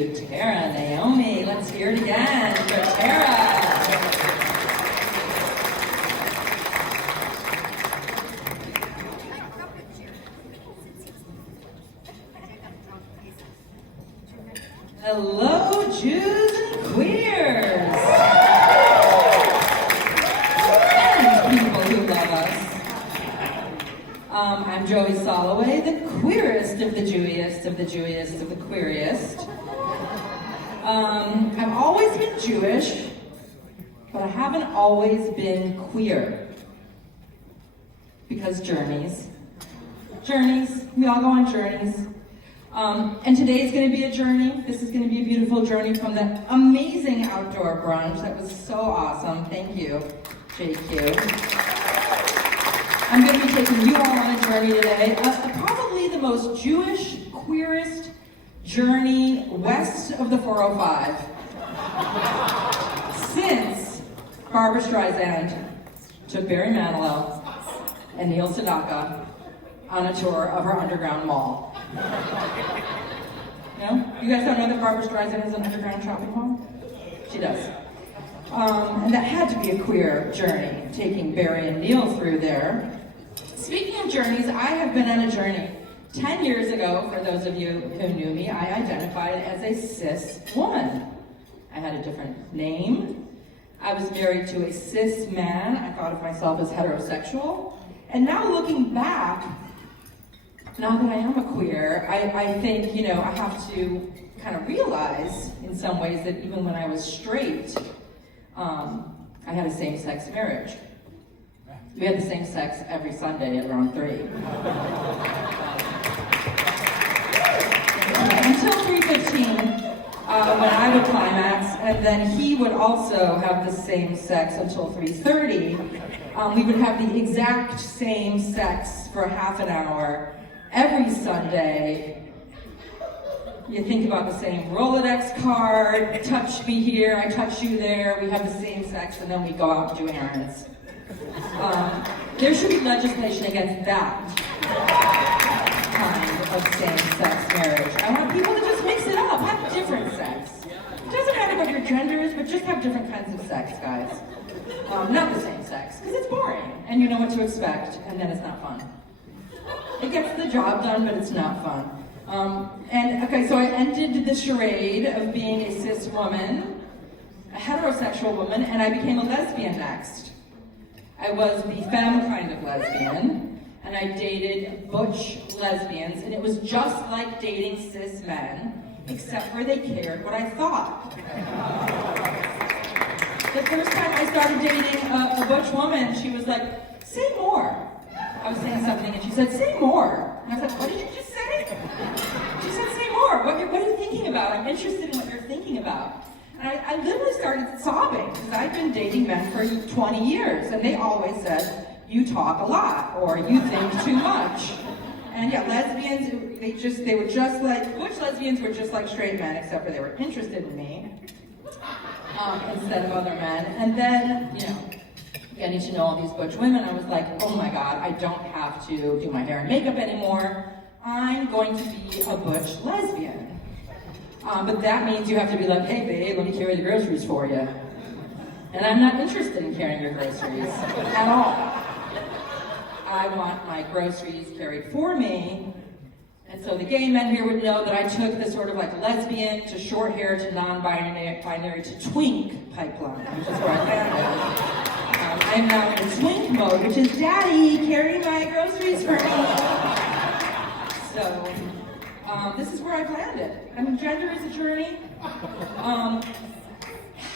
to Terra Naomi. Let's hear it again for Terra. Hello, Jews and queers. And people who love us. I'm Joey Soloway, the queerest of the Jewiest of the Jewiest of the queeriest. I've always been Jewish, but I haven't always been queer. Because journeys. Journeys. We all go on journeys. And today's going to be a journey. This is going to be a beautiful journey from the amazing outdoor brunch. That was so awesome. Thank you, JQ. I'm going to be taking you all on a journey today. Probably the most Jewish, queerest journey west of the 405 since Barbra Streisand took Barry Manilow and Neil Sedaka on a tour of her underground mall. No? You guys don't know that Barbra Streisand has an underground shopping mall? She does. And that had to be a queer journey, taking Barry and Neil through there. Speaking of journeys, I have been on a journey. 10 years ago, for those of you who knew me, I identified as a cis woman. I had a different name. I was married to a cis man. I thought of myself as heterosexual. And now looking back, now that I am a queer, I think, I have to kind of realize in some ways that even when I was straight, I had a same-sex marriage. We had the same sex every Sunday at around 3. Until 3:15, when I would climax, and then he would also have the same sex until 3:30. We would have the exact same sex for half an hour every Sunday. You think about the same Rolodex card, touch me here, I touch you there, we have the same sex, and then we go out and do errands. There should be legislation against that kind of same-sex marriage. I want people to just mix it up, have different sex. It doesn't matter what your gender is, but just have different kinds of sex, guys. Not the same sex, because it's boring, and you know what to expect, and then it's not fun. It gets the job done, but it's not fun. So I ended the charade of being a cis woman, a heterosexual woman, and I became a lesbian next. I was the femme kind of lesbian, and I dated butch lesbians, and it was just like dating cis men, except for they cared what I thought. The first time I started dating a butch woman, she was like, "Say more." I was saying something, and she said, "Say more." And I was like, "What did you just say?" She said, "Say more. What are you thinking about? I'm interested in what you're thinking about." And I literally started sobbing, because I'd been dating men for 20 years, and they always said, "You talk a lot," or "You think too much." And yeah, lesbians, they were just like, butch lesbians were just like straight men, except for they were interested in me, instead of other men. And then, getting to know all these butch women, I was like, oh my God, I don't have to do my hair and makeup anymore. I'm going to be a butch lesbian. But that means you have to be like, "Hey babe, let me carry the groceries for you." And I'm not interested in carrying your groceries at all. I want my groceries carried for me. And so the gay men here would know that I took the sort of like lesbian to short hair to non-binary to twink pipeline, which is where I landed. I'm now in twink mode, which is "Daddy, carry my groceries for me." So, this is where I've landed. I mean, gender is a journey.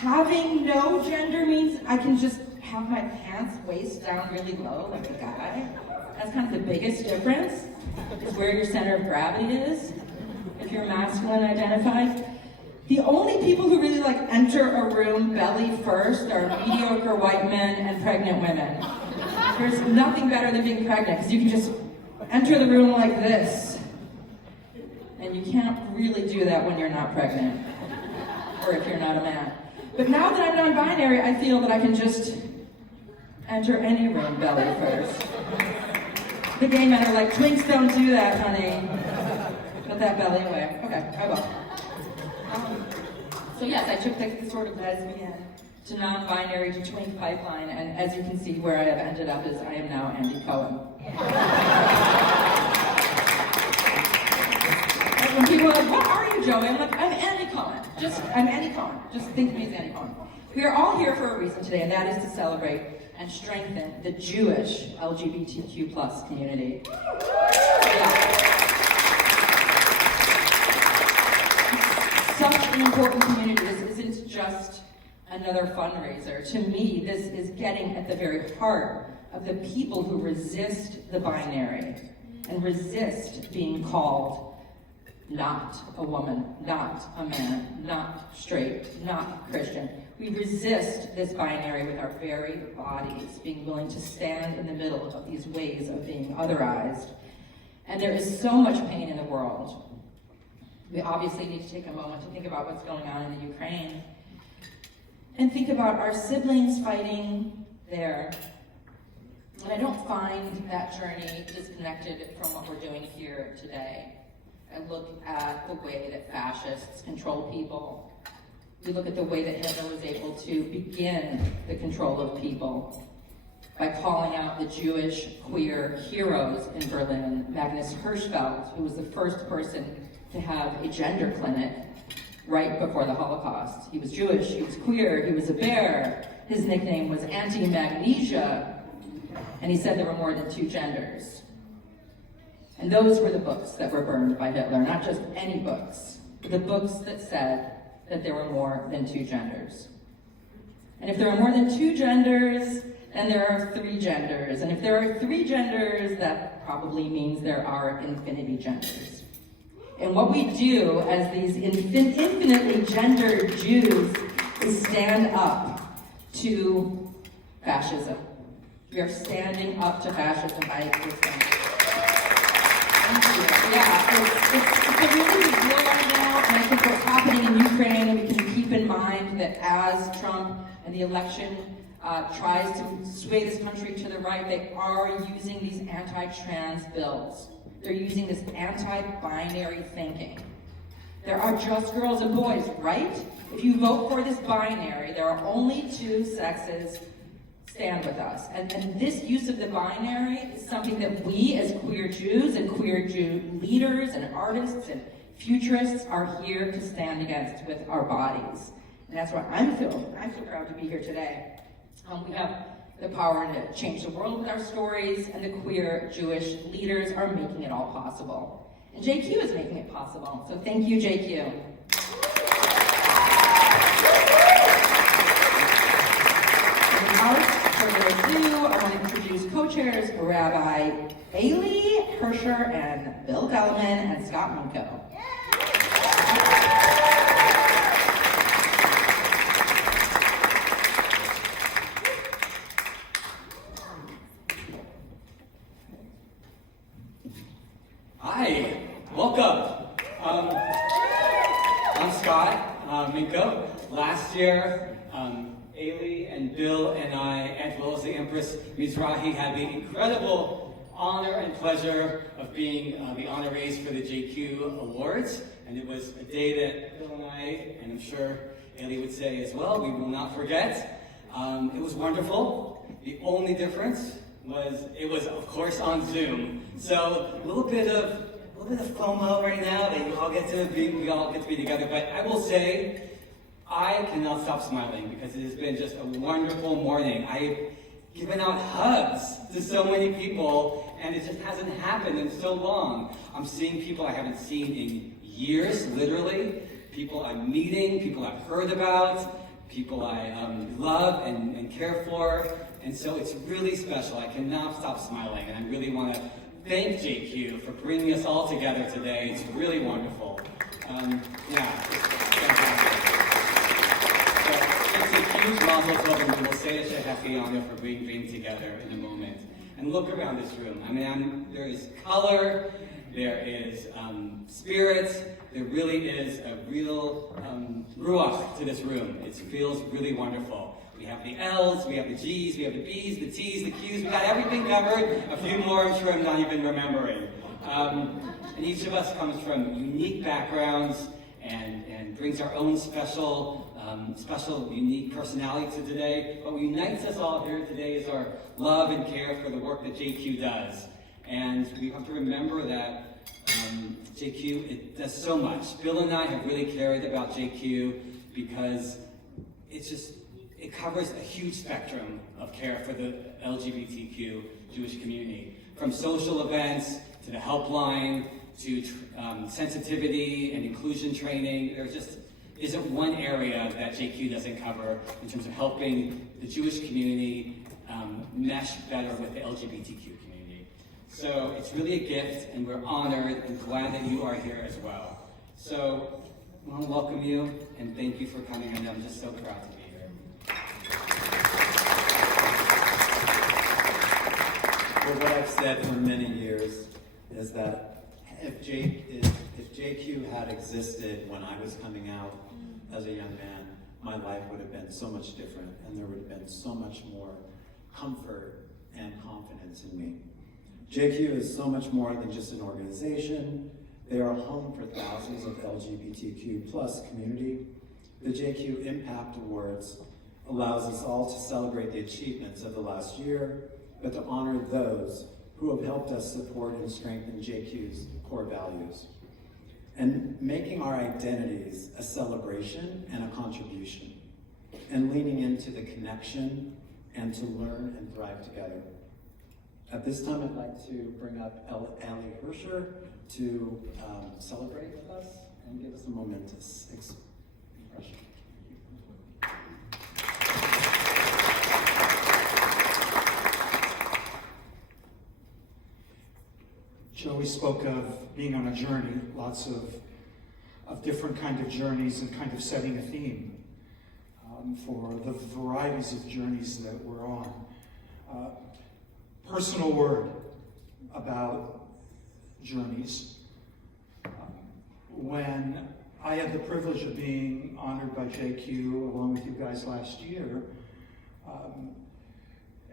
Having no gender means I can just have my pants waist down really low like a guy. That's kind of the biggest difference, is where your center of gravity is, if you're masculine identified. The only people who really enter a room belly first are mediocre white men and pregnant women. There's nothing better than being pregnant, because you can just enter the room like this. And you can't really do that when you're not pregnant, or if you're not a man. But now that I'm non-binary, I feel that I can just enter any room belly first. The gay men are like, "Twinks don't do that, honey. Put that belly away." Okay, I will. So yes, I took the sort of lesbian to non-binary to twink pipeline, and as you can see, where I have ended up is I am now Andy Cohen. When people are like, what are you, Joey? I'm like, I'm Andy Cohen. I'm Andy Cohen. Just think of me as Andy Cohen. We are all here for a reason today, and that is to celebrate and strengthen the Jewish LGBTQ plus community. Such an important community. This isn't just another fundraiser. To me, this is getting at the very heart of the people who resist the binary and resist being called not a woman, not a man, not straight, not Christian. We resist this binary with our very bodies, being willing to stand in the middle of these ways of being otherized. And there is so much pain in the world. We obviously need to take a moment to think about what's going on in the Ukraine and think about our siblings fighting there. And I don't find that journey disconnected from what we're doing here today. I look at the way that fascists control people. We look at the way that Hitler was able to begin the control of people by calling out the Jewish queer heroes in Berlin. Magnus Hirschfeld, who was the first person to have a gender clinic right before the Holocaust. He was Jewish, he was queer, he was a bear. His nickname was Anti-Magnesia, and he said there were more than two genders. And those were the books that were burned by Hitler, not just any books, but the books that said that there were more than two genders. And if there are more than two genders, then there are three genders. And if there are three genders, that probably means there are infinity genders. And what we do as these infinitely gendered Jews is stand up to fascism. We are standing up to fascism by existing. Yeah, it's a really big deal right now, and I think what's happening in Ukraine, and we can keep in mind that as Trump and the election tries to sway this country to the right, they are using these anti-trans bills. They're using this anti-binary thinking. There are just girls and boys, right? If you vote for this binary, there are only two sexes. Stand with us. And this use of the binary is something that we as queer Jews and queer Jew leaders and artists and futurists are here to stand against with our bodies. And that's why I'm so proud to be here today. We have the power to change the world with our stories, and the queer Jewish leaders are making it all possible. And JQ is making it possible. So thank you, JQ. Without further ado, I want to introduce co-chairs Rabbi Eli Herscher and Bill Deliman and Scott Minkow. Hi, welcome. I'm Scott Minkow. Last year, Eli and Bill and I, as well as the Empress Mizrahi, had the incredible honor and pleasure of being the honorees for the JQ Awards. And it was a day that Bill and I, and I'm sure Eli would say as well, we will not forget. It was wonderful. The only difference was it was, of course, on Zoom. So a little bit of FOMO right now that we all get to be together. But I will say, I cannot stop smiling because it has been just a wonderful morning. I've given out hugs to so many people, and it just hasn't happened in so long. I'm seeing people I haven't seen in years, literally. People I'm meeting, people I've heard about, people I love and care for. And so it's really special. I cannot stop smiling, and I really want to thank JQ for bringing us all together today. It's really wonderful. It's a huge mazel tov, and we will say that Shehecheyanu for being together in a moment. And look around this room. I mean, there is color, there is spirit, there really is a real ruach to this room. It feels really wonderful. We have the L's, we have the G's, we have the B's, the T's, the Q's, we got everything covered. A few more I'm sure I'm not even remembering. And each of us comes from unique backgrounds and brings our own special, unique personality to today. But what unites us all here today is our love and care for the work that JQ does. And we have to remember that JQ, it does so much. Bill and I have really cared about JQ because it covers a huge spectrum of care for the LGBTQ Jewish community. From social events, to the helpline, to sensitivity and inclusion training. There just isn't one area that JQ doesn't cover in terms of helping the Jewish community mesh better with the LGBTQ community. So it's really a gift, and we're honored and glad that you are here as well. So I want to welcome you, and thank you for coming, and I'm just so proud to be here. Well, what I've said for many years is that if JQ had existed when I was coming out as a young man, my life would have been so much different, and there would have been so much more comfort and confidence in me. JQ is so much more than just an organization. They are a home for thousands of LGBTQ plus community. The JQ Impact Awards allows us all to celebrate the achievements of the last year, but to honor those who have helped us support and strengthen JQ's core values. And making our identities a celebration and a contribution, and leaning into the connection and to learn and thrive together. At this time, I'd like to bring up Eli Herscher to celebrate with us and give us a momentous impression. Joey spoke of being on a journey, lots of different kind of journeys and kind of setting a theme for the varieties of journeys that we're on. Personal word about journeys. When I had the privilege of being honored by JQ along with you guys last year,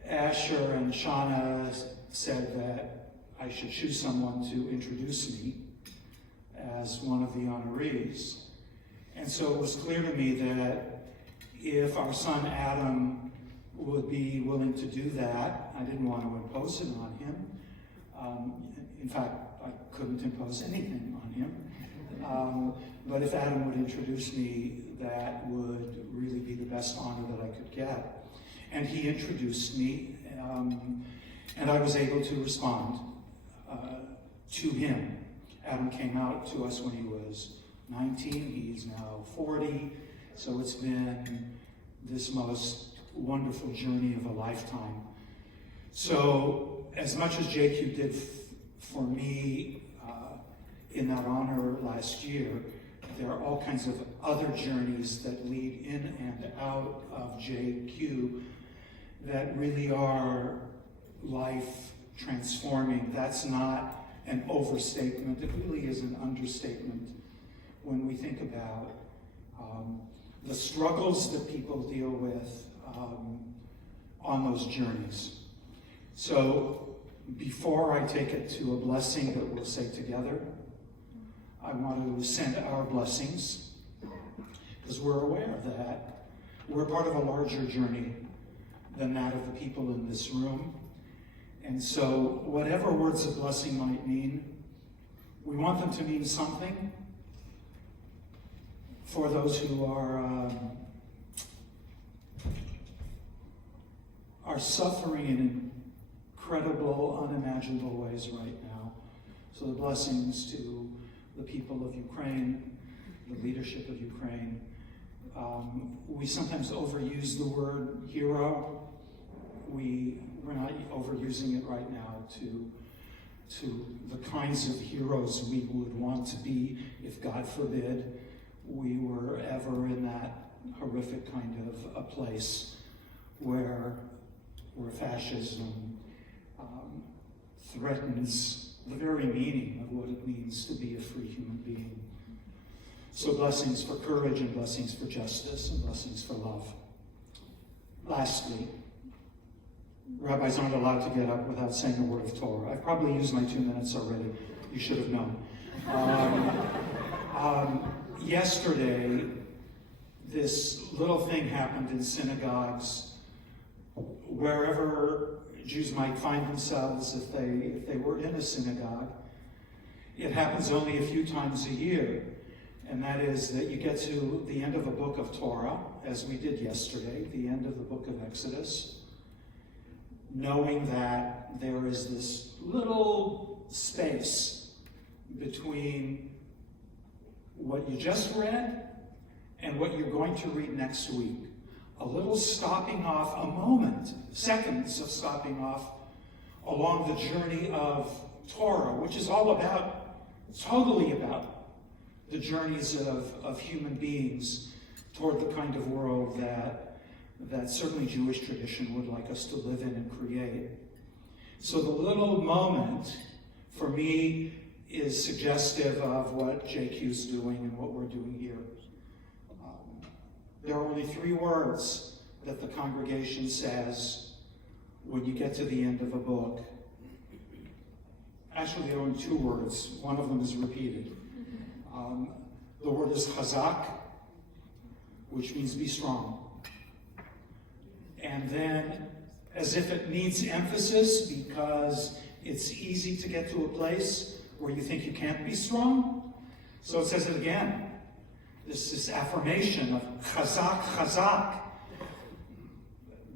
Asher and Shauna said that I should choose someone to introduce me as one of the honorees. And so it was clear to me that if our son Adam would be willing to do that, I didn't want to impose it on him. In fact, I couldn't impose anything on him. But if Adam would introduce me, that would really be the best honor that I could get. And he introduced me, and I was able to respond to him. Adam came out to us when he was 19, he's now 40, so it's been this most wonderful journey of a lifetime. So as much as JQ did for me in that honor last year, there are all kinds of other journeys that lead in and out of JQ that really are life transforming. That's not an overstatement. It really is an understatement when we think about the struggles that people deal with on those journeys. So before I take it to a blessing that we'll say together, I want to send our blessings, because we're aware that we're part of a larger journey than that of the people in this room. And so whatever words of blessing might mean, we want them to mean something for those who are suffering in incredible, unimaginable ways right now. So the blessings to the people of Ukraine, the leadership of Ukraine. We sometimes overuse the word hero. We're not overusing it right now to the kinds of heroes we would want to be if, God forbid, we were ever in that horrific kind of a place where fascism threatens the very meaning of what it means to be a free human being. So blessings for courage and blessings for justice and blessings for love. Lastly, rabbis aren't allowed to get up without saying a word of Torah. I've probably used my 2 minutes already. You should have known. yesterday, this little thing happened in synagogues, wherever Jews might find themselves if they were in a synagogue. It happens only a few times a year, and that is that you get to the end of a book of Torah, as we did yesterday, the end of the book of Exodus, knowing that there is this little space between what you just read and what you're going to read next week. A little stopping off, a moment, seconds of stopping off along the journey of Torah, which is all about, totally about the journeys of human beings toward the kind of world that certainly Jewish tradition would like us to live in and create. So the little moment, for me, is suggestive of what JQ's doing and what we're doing here. There are only 3 words that the congregation says when you get to the end of a book. Actually, there are only 2 words. One of them is repeated. The word is chazak, which means be strong. And then, as if it needs emphasis because it's easy to get to a place where you think you can't be strong, so it says it again. This affirmation of chazak, chazak.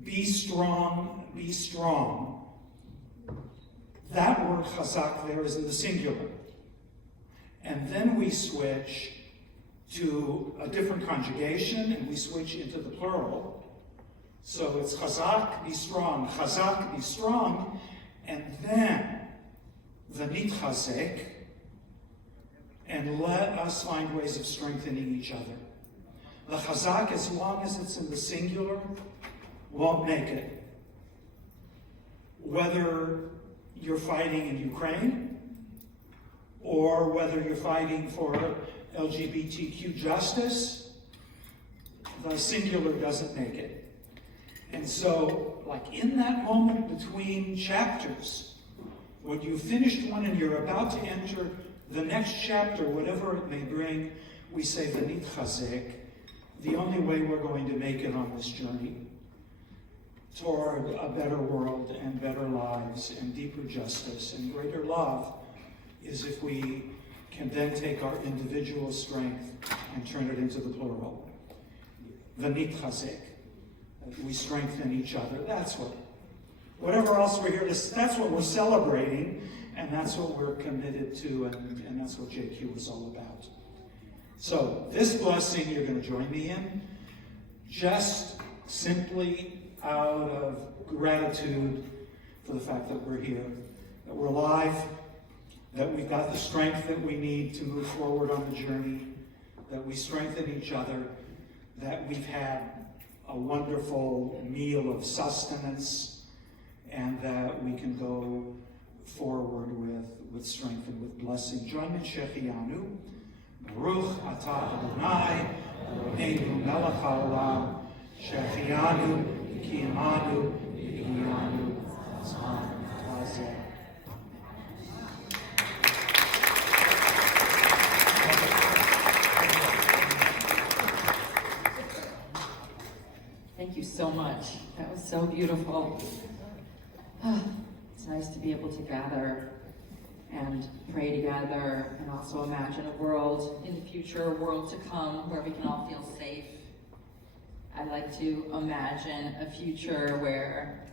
Be strong, be strong. That word chazak there is in the singular. And then we switch to a different conjugation, and we switch into the plural. So it's chazak, be strong, be strong, and then the nitchazek, and let us find ways of strengthening each other. The chazak, as long as it's in the singular, won't make it. Whether you're fighting in Ukraine, or whether you're fighting for LGBTQ justice, the singular doesn't make it. And so, like in that moment between chapters, when you finished one and you're about to enter the next chapter, whatever it may bring, we say v'nit chazek, the only way we're going to make it on this journey toward a better world and better lives and deeper justice and greater love is if we can then take our individual strength and turn it into the plural. V'nit chazek. We strengthen each other. That's what. Whatever else we're here, that's what we're celebrating, and that's what we're committed to, and that's what JQ is all about. So, this blessing you're going to join me in, just simply out of gratitude for the fact that we're here, that we're alive, that we've got the strength that we need to move forward on the journey, that we strengthen each other, that we've had a wonderful meal of sustenance, and that we can go forward with strength and with blessing. Join in Shechianu. Baruch atah Adonai, Eloheinu melech haolam, Shechianu, Kiyamanu, Yigiyanu, Zman Hazeh. Thank you so much. That was so beautiful. It's nice to be able to gather and pray together and also imagine a world in the future, a world to come where we can all feel safe. I like to imagine a future where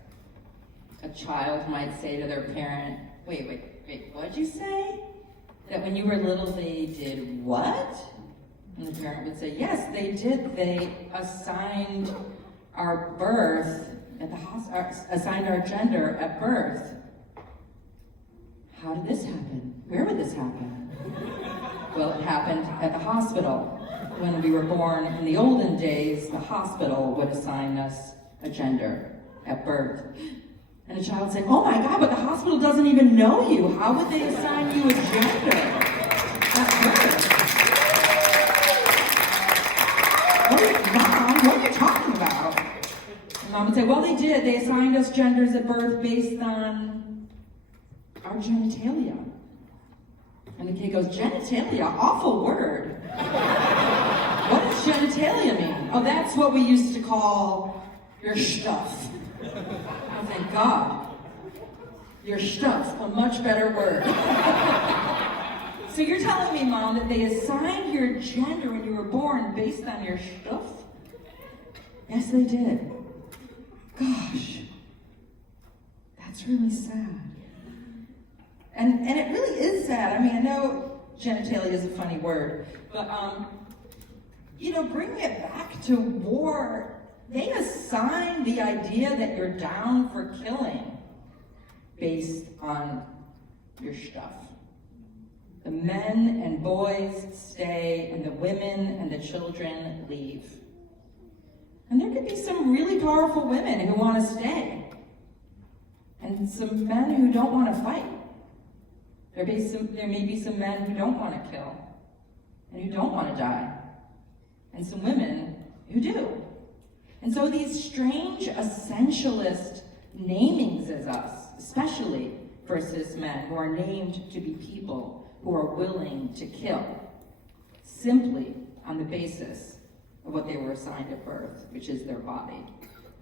a child might say to their parent, wait, what'd you say? That when you were little they did what? And the parent would say, yes, they did. They assigned our birth at the assigned our gender at birth. How did this happen? Where would this happen? Well, it happened at the hospital. When we were born in the olden days, the hospital would assign us a gender at birth. And a child said, oh my God, but the hospital doesn't even know you. How would they assign you a gender at birth? Mom, what are you talking about? And Mom would say, well, they did. They assigned us genders at birth based on our genitalia. And the kid goes, genitalia, awful word. What does genitalia mean? Oh, that's what we used to call your stuff. Oh, thank God. Your stuff, a much better word. So you're telling me, Mom, that they assigned your gender when you were born based on your stuff? Yes, they did. Gosh, that's really sad. And it really is sad. I mean, I know genitalia is a funny word, but bringing it back to war, they assigned the idea that you're down for killing based on your stuff. The men and boys stay, and the women and the children leave. And there could be some really powerful women who want to stay, and some men who don't want to fight. There may be some men who don't want to kill, and who don't want to die, and some women who do. And so these strange essentialist namings as us, especially for cis men who are named to be people who are willing to kill, simply on the basis of what they were assigned at birth, which is their body.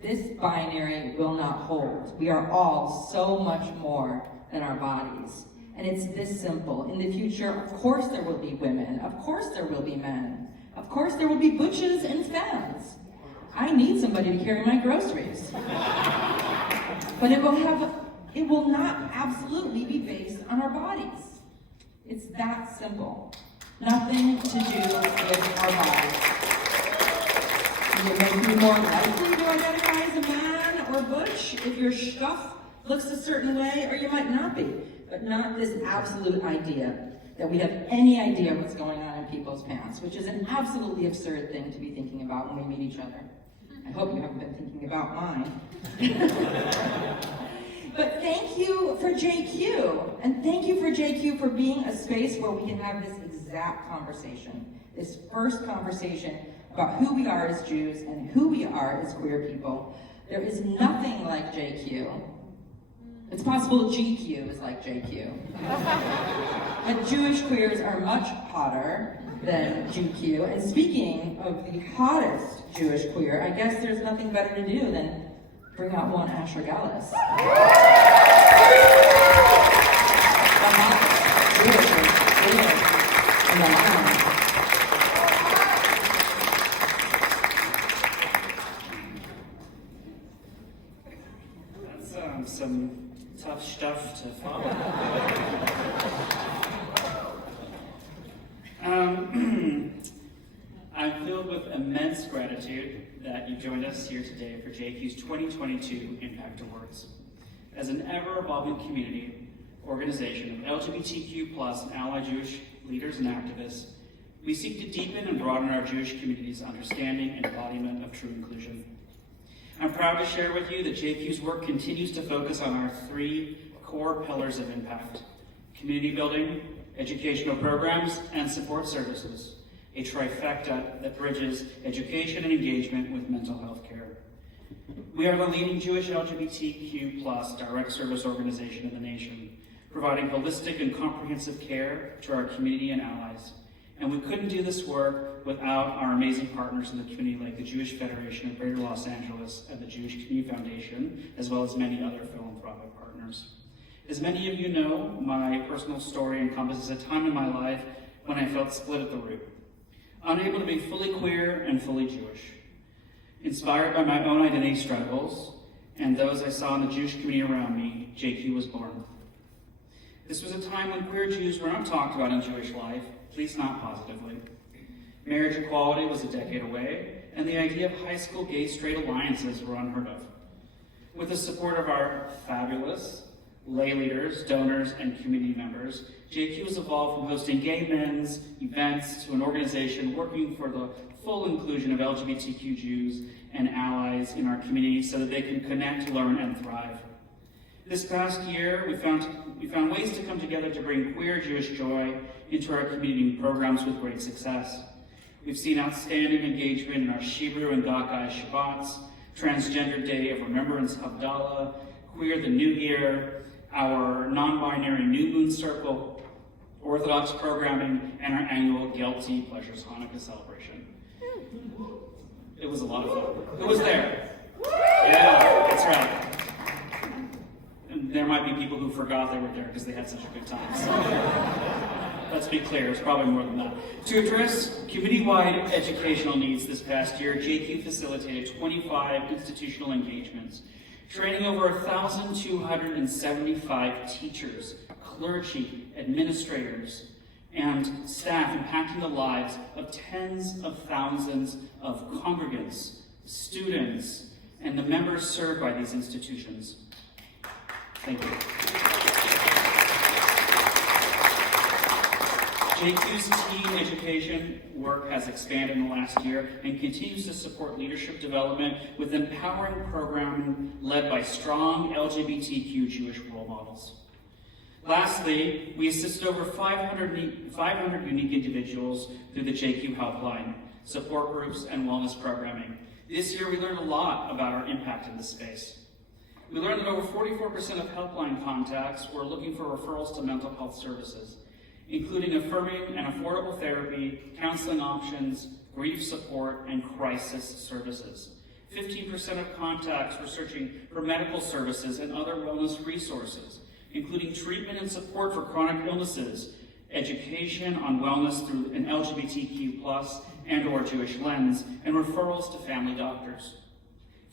This binary will not hold. We are all so much more than our bodies. And it's this simple. In the future, of course there will be women. Of course there will be men. Of course there will be butches and femmes. I need somebody to carry my groceries. But it will not absolutely be based on our bodies. It's that simple. Nothing to do with our bodies. You may be more likely to identify as a man or butch if your stuff looks a certain way, or you might not be. But not this absolute idea that we have any idea what's going on in people's pants, which is an absolutely absurd thing to be thinking about when we meet each other. I hope you haven't been thinking about mine. But thank you for JQ, and thank you for JQ for being a space where we can have this exact conversation, this first conversation about who we are as Jews and who we are as queer people. There is nothing like JQ. It's possible GQ is like JQ. But Jewish queers are much hotter than GQ. And speaking of the hottest Jewish queer, I guess there's nothing better to do than bring out one Asher Gallis. The hottest Jewish queer in the land. That's some tough stuff to follow. I'm filled with immense gratitude that you joined us here today for JQ's 2022 Impact Awards. As an ever-evolving community organization of LGBTQ+ and ally Jewish leaders and activists, we seek to deepen and broaden our Jewish community's understanding and embodiment of true inclusion. I'm proud to share with you that JQ's work continues to focus on our three core pillars of impact: community building, educational programs, and support services, a trifecta that bridges education and engagement with mental health care. We are the leading Jewish LGBTQ+ direct service organization in the nation, providing holistic and comprehensive care to our community and allies. And we couldn't do this work without our amazing partners in the community like the Jewish Federation of Greater Los Angeles and the Jewish Community Foundation, as well as many other philanthropic partners. As many of you know, my personal story encompasses a time in my life when I felt split at the root, unable to be fully queer and fully Jewish. Inspired by my own identity struggles and those I saw in the Jewish community around me, JQ was born. This was a time when queer Jews were not talked about in Jewish life, at least not positively. Marriage equality was a decade away, and the idea of high school gay-straight alliances were unheard of. With the support of our fabulous lay leaders, donors, and community members, JQ has evolved from hosting gay men's events to an organization working for the full inclusion of LGBTQ Jews and allies in our community so that they can connect, learn, and thrive. This past year, we found ways to come together to bring queer Jewish joy into our community programs with great success. We've seen outstanding engagement in our Shebrew and Gakai Shabbats, Transgender Day of Remembrance Havdalah, Queer the New Year, our non-binary New Moon Circle, Orthodox programming, and our annual Guilty Pleasures Hanukkah celebration. It was a lot of fun. Who was there? Yeah, that's right. And there might be people who forgot they were there because they had such a good time. So, let's be clear, it's probably more than that. To address community-wide educational needs this past year, JQ facilitated 25 institutional engagements, training over 1,275 teachers, clergy, administrators, and staff, impacting the lives of tens of thousands of congregants, students, and the members served by these institutions. Thank you. JQ's teen education work has expanded in the last year and continues to support leadership development with empowering programming led by strong LGBTQ Jewish role models. Lastly, we assisted over 500 unique individuals through the JQ helpline, support groups, and wellness programming. This year, we learned a lot about our impact in this space. We learned that over 44% of helpline contacts were looking for referrals to mental health services, including affirming and affordable therapy, counseling options, grief support, and crisis services. 15% of contacts were searching for medical services and other wellness resources, including treatment and support for chronic illnesses, education on wellness through an LGBTQ+ and/or Jewish lens, and referrals to family doctors.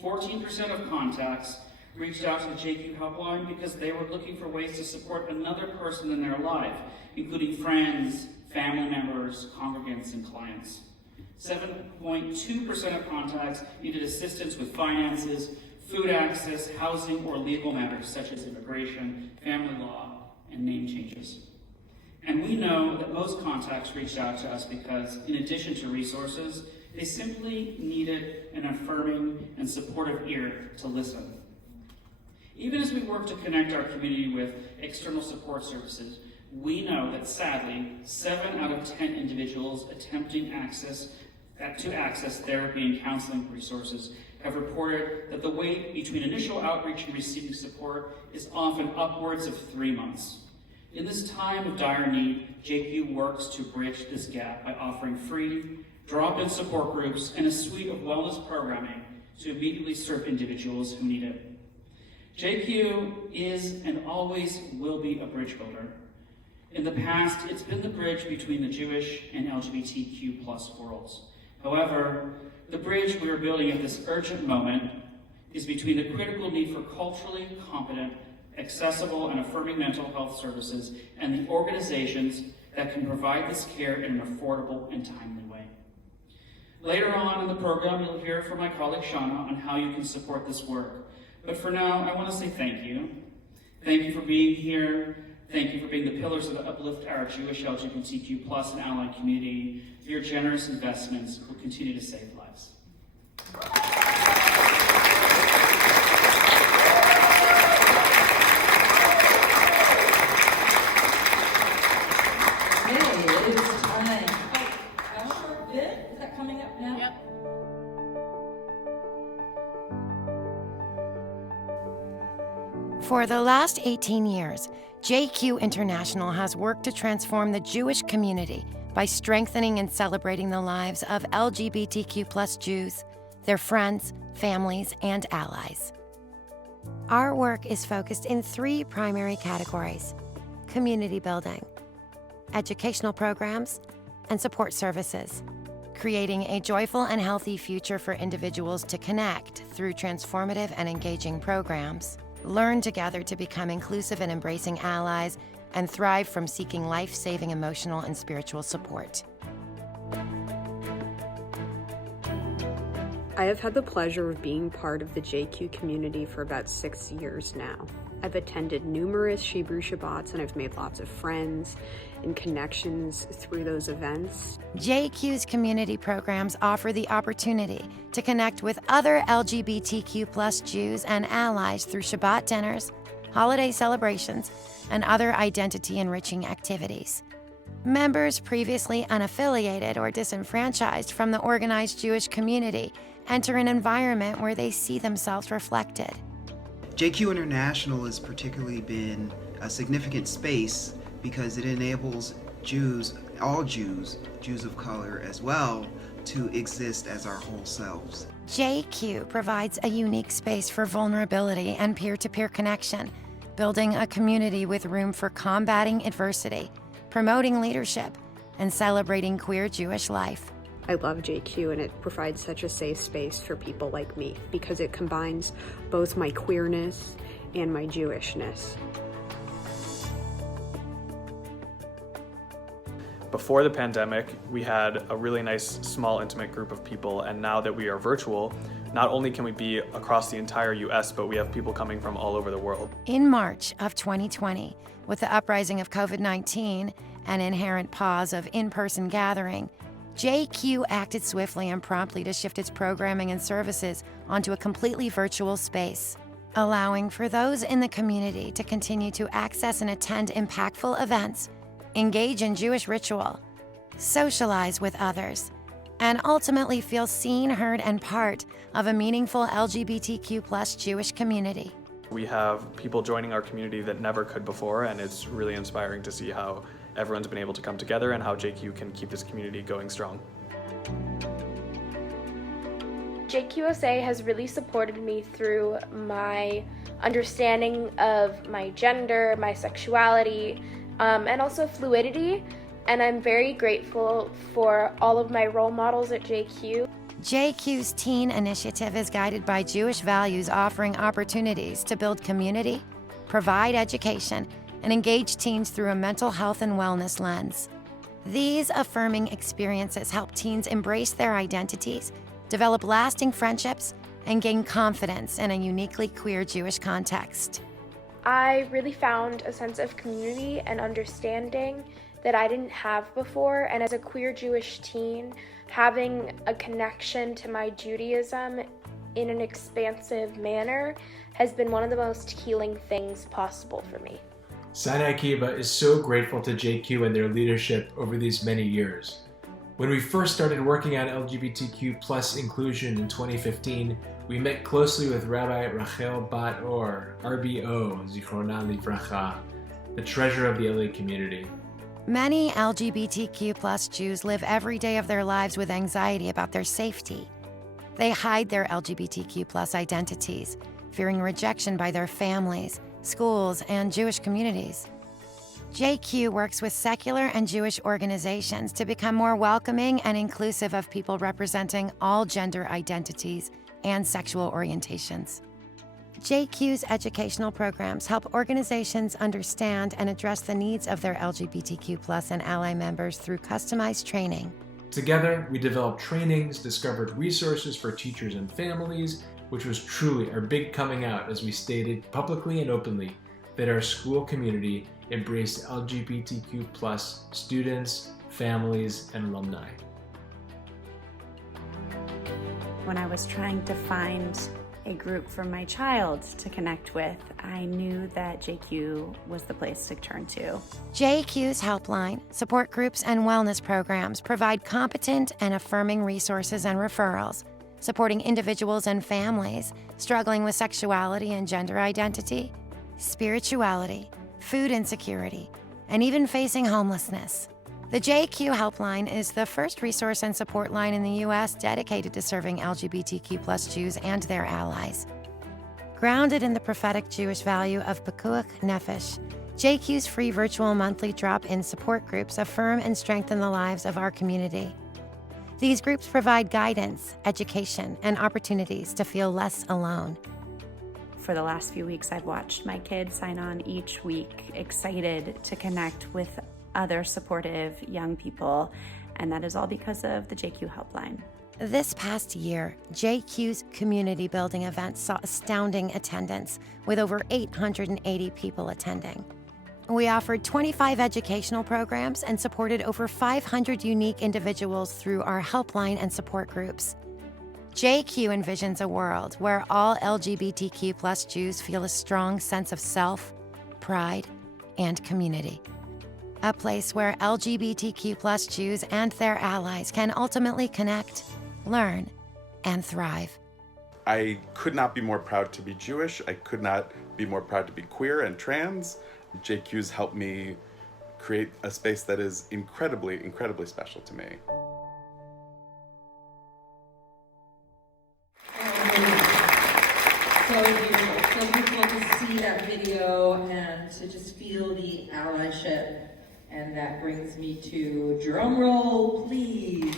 14% of contacts reached out to the JQ helpline because they were looking for ways to support another person in their life, including friends, family members, congregants, and clients. 7.2% of contacts needed assistance with finances, food access, housing, or legal matters such as immigration, family law, and name changes. And we know that most contacts reached out to us because, in addition to resources, they simply needed an affirming and supportive ear to listen. Even as we work to connect our community with external support services, we know that sadly, 7 out of 10 individuals attempting to access therapy and counseling resources have reported that the wait between initial outreach and receiving support is often upwards of 3 months. In this time of dire need, JQ works to bridge this gap by offering free, drop-in support groups and a suite of wellness programming to immediately serve individuals who need it. JQ is and always will be a bridge builder. In the past, it's been the bridge between the Jewish and LGBTQ+ worlds. However, the bridge we are building at this urgent moment is between the critical need for culturally competent, accessible, and affirming mental health services and the organizations that can provide this care in an affordable and timely way. Later on in the program, you'll hear from my colleague Shauna on how you can support this work. But for now, I want to say thank you. Thank you for being here. Thank you for being the pillars that uplift our Jewish, LGBTQ+ and allied community. Your generous investments will continue to save lives. Okay, it is time. Our bit, is that coming up now? Yep. For the last 18 years, JQ International has worked to transform the Jewish community by strengthening and celebrating the lives of LGBTQ+ Jews, their friends, families, and allies. Our work is focused in 3 primary categories: community building, educational programs, and support services, creating a joyful and healthy future for individuals to connect through transformative and engaging programs, learn together to become inclusive and embracing allies, and thrive from seeking life-saving emotional and spiritual support. I have had the pleasure of being part of the JQ community for about 6 years now. I've attended numerous Hebrew Shabbats and I've made lots of friends and connections through those events. JQ's community programs offer the opportunity to connect with other LGBTQ+ Jews and allies through Shabbat dinners, holiday celebrations, and other identity-enriching activities. Members previously unaffiliated or disenfranchised from the organized Jewish community enter an environment where they see themselves reflected. JQ International has particularly been a significant space because it enables Jews, all Jews, Jews of color as well, to exist as our whole selves. JQ provides a unique space for vulnerability and peer-to-peer connection, building a community with room for combating adversity, promoting leadership, and celebrating queer Jewish life. I love JQ, and it provides such a safe space for people like me because it combines both my queerness and my Jewishness. Before the pandemic, we had a really nice, small, intimate group of people, and now that we are virtual, not only can we be across the entire US, but we have people coming from all over the world. In March of 2020, with the uprising of COVID-19 and inherent pause of in-person gathering, JQ acted swiftly and promptly to shift its programming and services onto a completely virtual space, allowing for those in the community to continue to access and attend impactful events, engage in Jewish ritual, socialize with others, and ultimately feel seen, heard, and part of a meaningful LGBTQ+ Jewish community. We have people joining our community that never could before, and it's really inspiring to see how everyone's been able to come together and how JQ can keep this community going strong. JQSA has really supported me through my understanding of my gender, my sexuality, and also fluidity, and I'm very grateful for all of my role models at JQ. JQ's teen initiative is guided by Jewish values, offering opportunities to build community, provide education, and engage teens through a mental health and wellness lens. These affirming experiences help teens embrace their identities, develop lasting friendships, and gain confidence in a uniquely queer Jewish context. I really found a sense of community and understanding that I didn't have before, and as a queer Jewish teen, having a connection to my Judaism in an expansive manner has been one of the most healing things possible for me. Sinai Kiva is so grateful to JQ and their leadership over these many years. When we first started working on LGBTQ+ inclusion in 2015, we met closely with Rabbi Rachel Bat Or, RBO, Zichrona Livracha, the treasurer of the LA community. Many LGBTQ+ Jews live every day of their lives with anxiety about their safety. They hide their LGBTQ+ identities, fearing rejection by their families, schools, and Jewish communities. JQ works with secular and Jewish organizations to become more welcoming and inclusive of people representing all gender identities and sexual orientations. JQ's educational programs help organizations understand and address the needs of their LGBTQ+ and ally members through customized training. Together, we developed trainings, discovered resources for teachers and families, which was truly our big coming out as we stated publicly and openly that our school community embraced LGBTQ+ students, families, and alumni. When I was trying to find a group for my child to connect with, I knew that JQ was the place to turn to. JQ's helpline, support groups, and wellness programs provide competent and affirming resources and referrals, supporting individuals and families struggling with sexuality and gender identity, spirituality, food insecurity, and even facing homelessness. The JQ Helpline is the first resource and support line in the U.S. dedicated to serving LGBTQ+ Jews and their allies. Grounded in the prophetic Jewish value of Pekuach Nefesh, JQ's free virtual monthly drop-in support groups affirm and strengthen the lives of our community. These groups provide guidance, education, and opportunities to feel less alone. For the last few weeks, I've watched my kids sign on each week, excited to connect with other supportive young people, and that is all because of the JQ Helpline. This past year, JQ's community building events saw astounding attendance, with over 880 people attending. We offered 25 educational programs and supported over 500 unique individuals through our helpline and support groups. JQ envisions a world where all LGBTQ+ Jews feel a strong sense of self, pride, and community. A place where LGBTQ+ Jews and their allies can ultimately connect, learn, and thrive. I could not be more proud to be Jewish. I could not be more proud to be queer and trans. JQ's helped me create a space that is incredibly, incredibly special to me. So beautiful to see that video and to just feel the allyship. And that brings me to drum roll, please.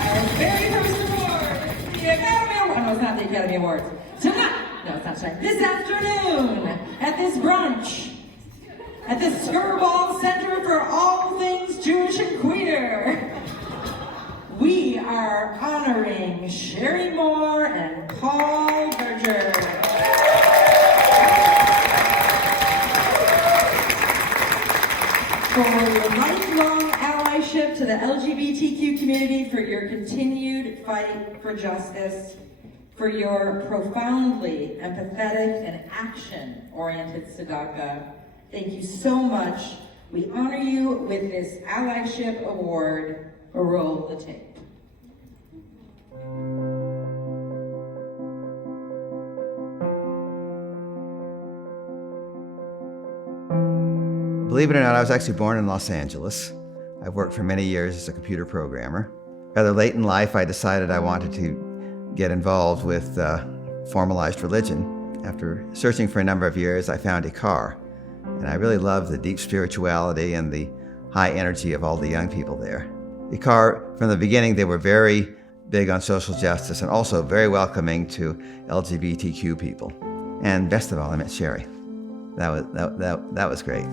Our very first award, the Academy Award. No, it's not the Academy Awards. Tonight, no, it's not tonight. This afternoon, at this brunch, at the Skirball Center for all things Jewish and queer, we are honoring Sherri Morr and Paul Verger. For your lifelong allyship to the LGBTQ community, for your continued fight for justice, for your profoundly empathetic and action-oriented tzedakah. Thank you so much. We honor you with this Allyship Award. Roll the tape. Believe it or not, I was actually born in Los Angeles. I've worked for many years as a computer programmer. Rather late in life, I decided I wanted to get involved with formalized religion. After searching for a number of years, I found Ikar, and I really loved the deep spirituality and the high energy of all the young people there. Ikar, from the beginning, they were very big on social justice and also very welcoming to LGBTQ people. And best of all, I met Sherri. That was great.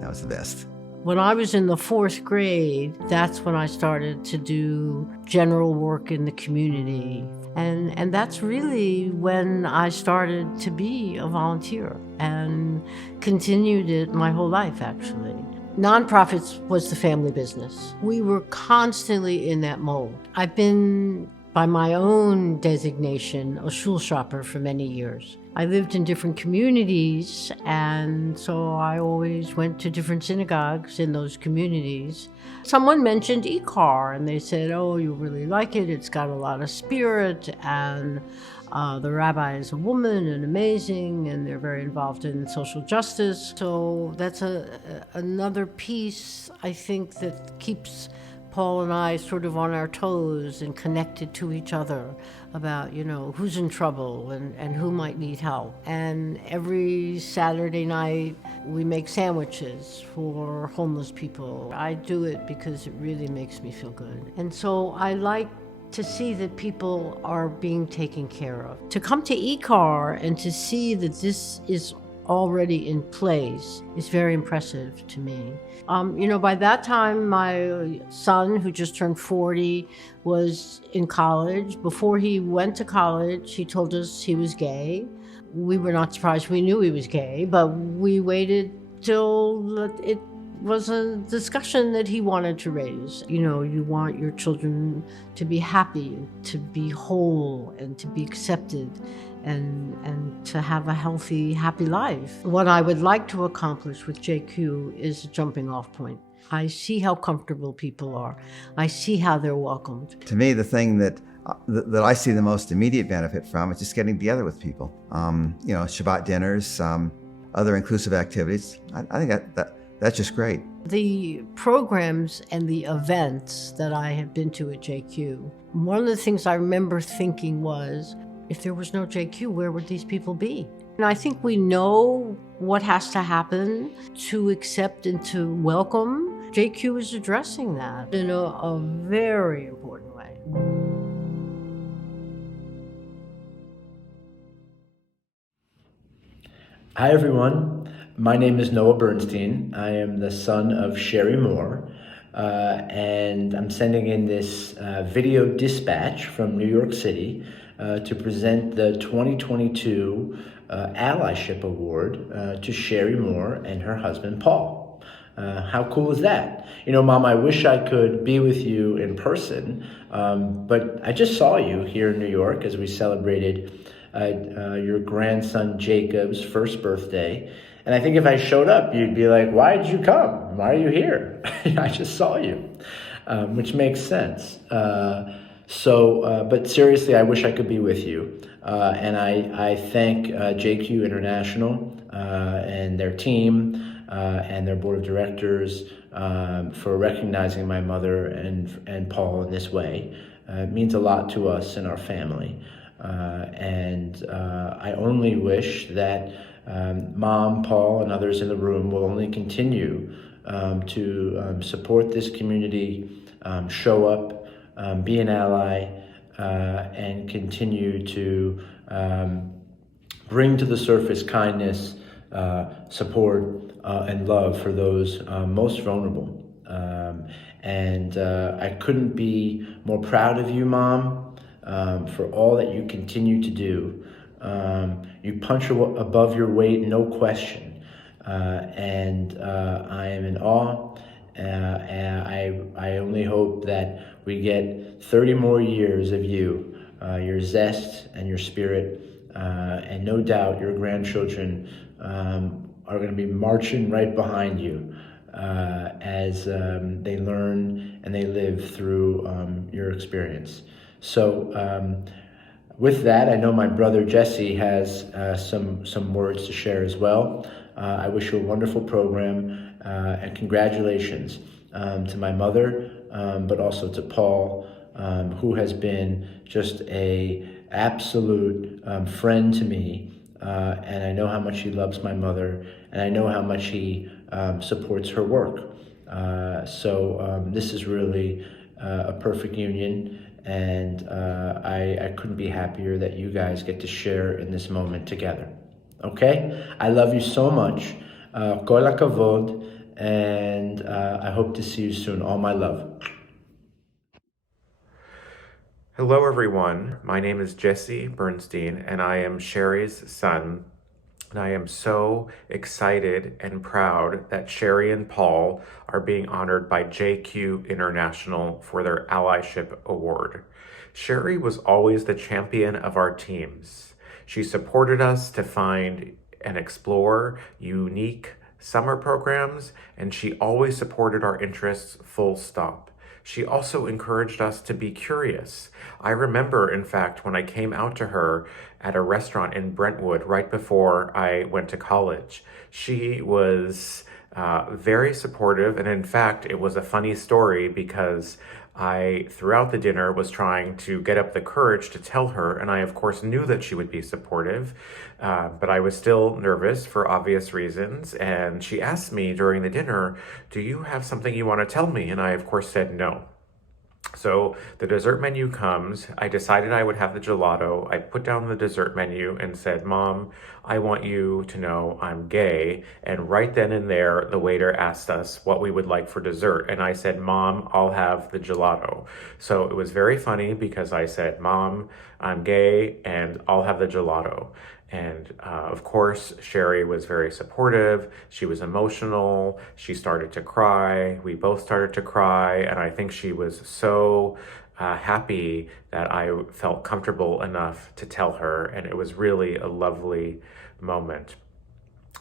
That was the best. When I was in the 4th grade, that's when I started to do general work in the community. And that's really when I started to be a volunteer and continued it my whole life, actually. Nonprofits was the family business. We were constantly in that mold. I've been, by my own designation, a shul shopper for many years. I lived in different communities, and so I always went to different synagogues in those communities. Someone mentioned Ikar, and they said, oh, you really like it, it's got a lot of spirit, and the rabbi is a woman and amazing, and they're very involved in social justice. So that's another piece, I think, that keeps Paul and I sort of on our toes and connected to each other about, you know, who's in trouble and who might need help. And every Saturday night, we make sandwiches for homeless people. I do it because it really makes me feel good. And so I like to see that people are being taken care of. To come to Ikar and to see that this is already in place is very impressive to me. You know, by that time, my son, who just turned 40, was in college. Before he went to college, he told us he was gay. We were not surprised. We knew he was gay, but we waited till it was a discussion that he wanted to raise. You know, you want your children to be happy, to be whole, and to be accepted, and to have a healthy, happy life. What I would like to accomplish with JQ is a jumping off point. I see how comfortable people are. I see how they're welcomed. To me, the thing that I see the most immediate benefit from is just getting together with people. You know, Shabbat dinners, other inclusive activities. I think that's just great. The programs and the events that I have been to at JQ, one of the things I remember thinking was, if there was no JQ, where would these people be? And I think we know what has to happen to accept and to welcome. JQ is addressing that in a very important way. Hi everyone, my name is Noah Bernstein. I am the son of Sherri Morr, and I'm sending in this video dispatch from New York City to present the 2022 Allyship Award to Sherri Morr and her husband Paul. How cool is that? You know, Mom, I wish I could be with you in person, but I just saw you here in New York as we celebrated your grandson Jacob's first birthday. And I think if I showed up, you'd be like, why did you come? Why are you here? I just saw you, which makes sense. But seriously, I wish I could be with you. And I thank JQ International and their team and their board of directors for recognizing my mother and Paul in this way. It means a lot to us and our family. And I only wish that Mom, Paul, and others in the room will only continue to support this community, show up, be an ally, and continue to bring to the surface kindness, support, and love for those most vulnerable. And I couldn't be more proud of you, Mom, for all that you continue to do. You punch above your weight, no question. And I am in awe. And I only hope that we get 30 more years of you, your zest and your spirit. And no doubt your grandchildren are going to be marching right behind you as they learn and they live through your experience. So with that, I know my brother Jesse has some words to share as well. I wish you a wonderful program and congratulations to my mother, but also to Paul, who has been just a absolute friend to me, and I know how much he loves my mother, and I know how much he supports her work. So this is really a perfect union, and I couldn't be happier that you guys get to share in this moment together. Okay? I love you so much. Kol hakavod, and I hope to see you soon. All my love. Hello everyone, my name is Jesse Bernstein and I am Sherri's son. And I am so excited and proud that Sherri and Paul are being honored by JQ International for their Allyship Award. Sherri was always the champion of our teams. She supported us to find and explore unique summer programs, and she always supported our interests full stop. She also encouraged us to be curious. I remember, in fact, when I came out to her at a restaurant in Brentwood right before I went to college. She was very supportive, and in fact, it was a funny story because I, throughout the dinner, was trying to get up the courage to tell her, and I, of course, knew that she would be supportive, but I was still nervous for obvious reasons, and she asked me during the dinner, "Do you have something you want to tell me?" And I, of course, said no. So the dessert menu comes. I decided I would have the gelato. I put down the dessert menu and said, "Mom, I want you to know I'm gay." And right then and there, the waiter asked us what we would like for dessert. And I said, "Mom, I'll have the gelato." So it was very funny because I said, "Mom, I'm gay and I'll have the gelato." And of course, Sherri was very supportive. She was emotional. She started to cry. We both started to cry. And I think she was so happy that I felt comfortable enough to tell her. And it was really a lovely moment.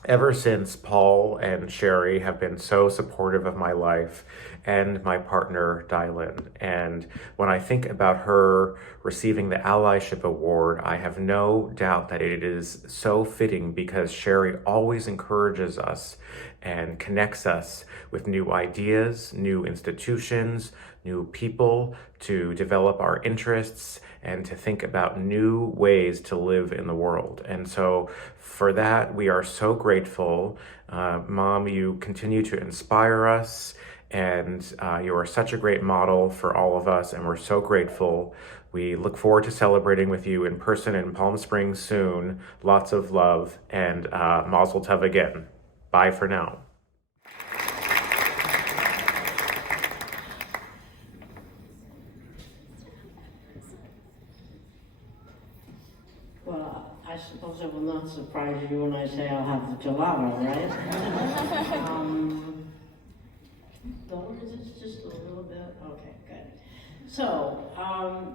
Ever since, Paul and Sherri have been so supportive of my life and my partner, Dylan. And when I think about her receiving the Allyship Award, I have no doubt that it is so fitting because Sherri always encourages us and connects us with new ideas, new institutions, new people to develop our interests and to think about new ways to live in the world. And so for that, we are so grateful. Mom, you continue to inspire us, and you are such a great model for all of us, and we're so grateful. We look forward to celebrating with you in person in Palm Springs soon. Lots of love, and Mazel Tov again. Bye for now. Well, I suppose it will not surprise you when I say I'll have the gelato, right? Lower this just a little bit? Okay, good. So,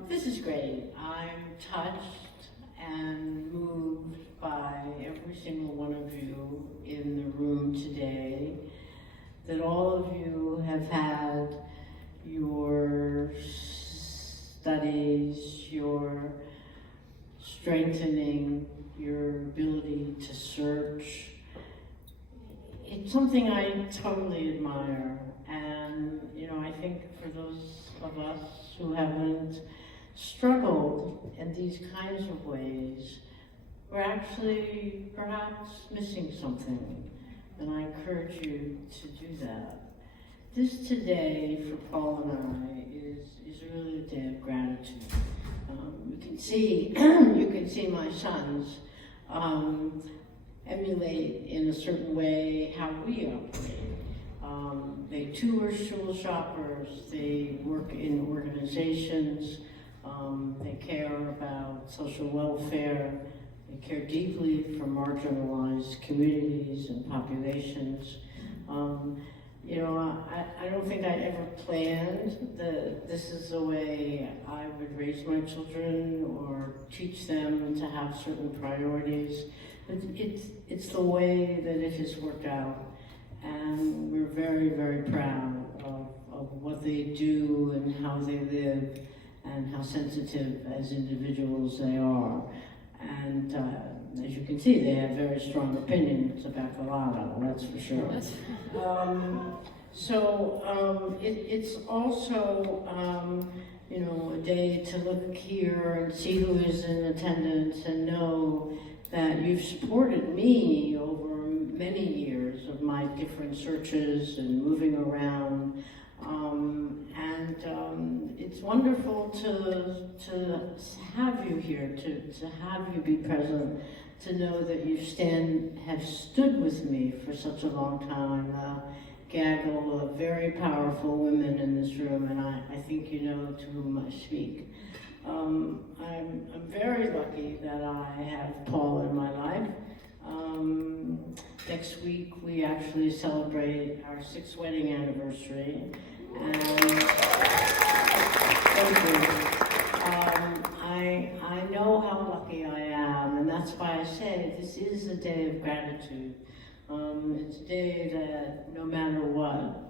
this is great. I'm touched and moved by every single one of you in the room today, that all of you have had your studies, your strengthening, your ability to search. It's something something I totally admire. And, I think for those of us who haven't struggled in these kinds of ways, we're actually perhaps missing something. And I encourage you to do that. This today for Paul and I is really a day of gratitude. You can see my sons emulate in a certain way how we operate. They too are shul shoppers. They work in organizations. They care about social welfare. They care deeply for marginalized communities and populations. I don't think I ever planned that this is the way I would raise my children or teach them to have certain priorities. But it's the way that it has worked out. And we're very, very proud of what they do and how they live and how sensitive as individuals they are. And as you can see, they have very strong opinions about Galata, that's for sure. It's also, a day to look here and see who is in attendance and know that you've supported me over many years of my different searches and moving around. It's wonderful to have you here, to have you be present, to know that you have stood with me for such a long time. Gaggle of very powerful women in this room, and I think you know to whom I speak. I'm very lucky that I have Paul in my life. Next week we actually celebrate our 6th wedding anniversary. And thank you. I know how lucky I am, and that's why I say this is a day of gratitude. It's a day that no matter what,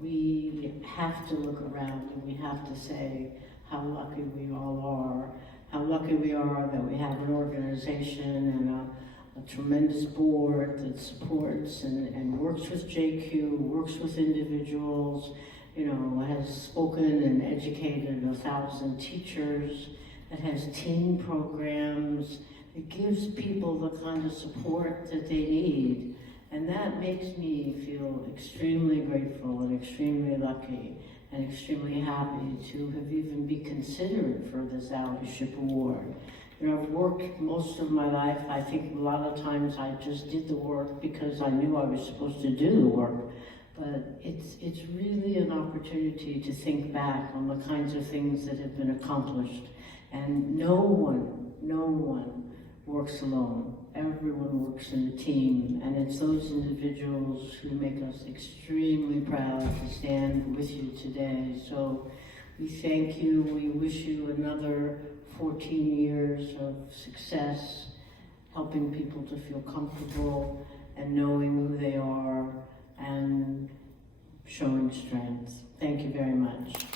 we have to look around and we have to say how lucky we all are, how lucky we are that we have an organization and a tremendous board that supports and works with JQ, works with individuals, has spoken and educated 1,000 teachers, that has teen programs, it gives people the kind of support that they need. And that makes me feel extremely grateful and extremely lucky and extremely happy to have even been considered for this Allyship Award. I've worked most of my life. I think a lot of times I just did the work because I knew I was supposed to do the work. But it's really an opportunity to think back on the kinds of things that have been accomplished. And no one works alone. Everyone works in a team, and it's those individuals who make us extremely proud to stand with you today. So we thank you. We wish you another 14 years of success, helping people to feel comfortable and knowing who they are and showing strength. Thank you very much.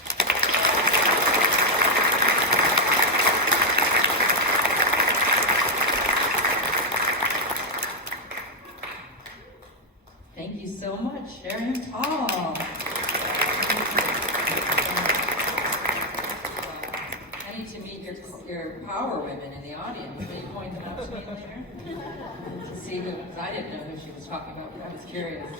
Thank you so much, Sherri and Paul. I need to meet your power women in the audience. Will you point them out to me later? To see who, because I didn't know who she was talking about, but I was curious.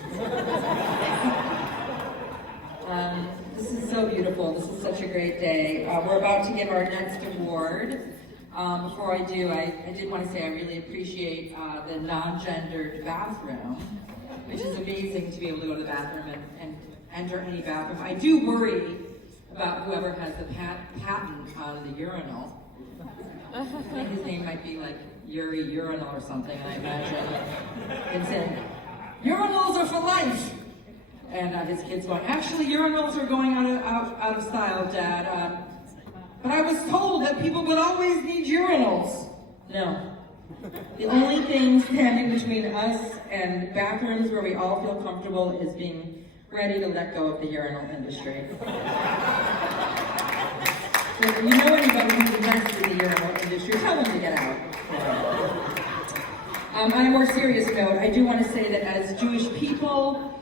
This is so beautiful. This is such a great day. We're about to give our next award. Before I do, I did want to say I really appreciate the non-gendered bathroom, which is amazing to be able to go to the bathroom and enter any bathroom. I do worry about whoever has the patent on the urinal. I think his name might be like Yuri Urinal or something, I imagine. And saying, urinals are for life! And his kid's going, actually urinals are going out of style, Dad. But I was told that people would always need urinals. No. The only thing standing between us and bathrooms where we all feel comfortable is being ready to let go of the urinal industry. So if you know anybody who's invested in the urinal industry, tell them to get out. On a more serious note, I do want to say that as Jewish people,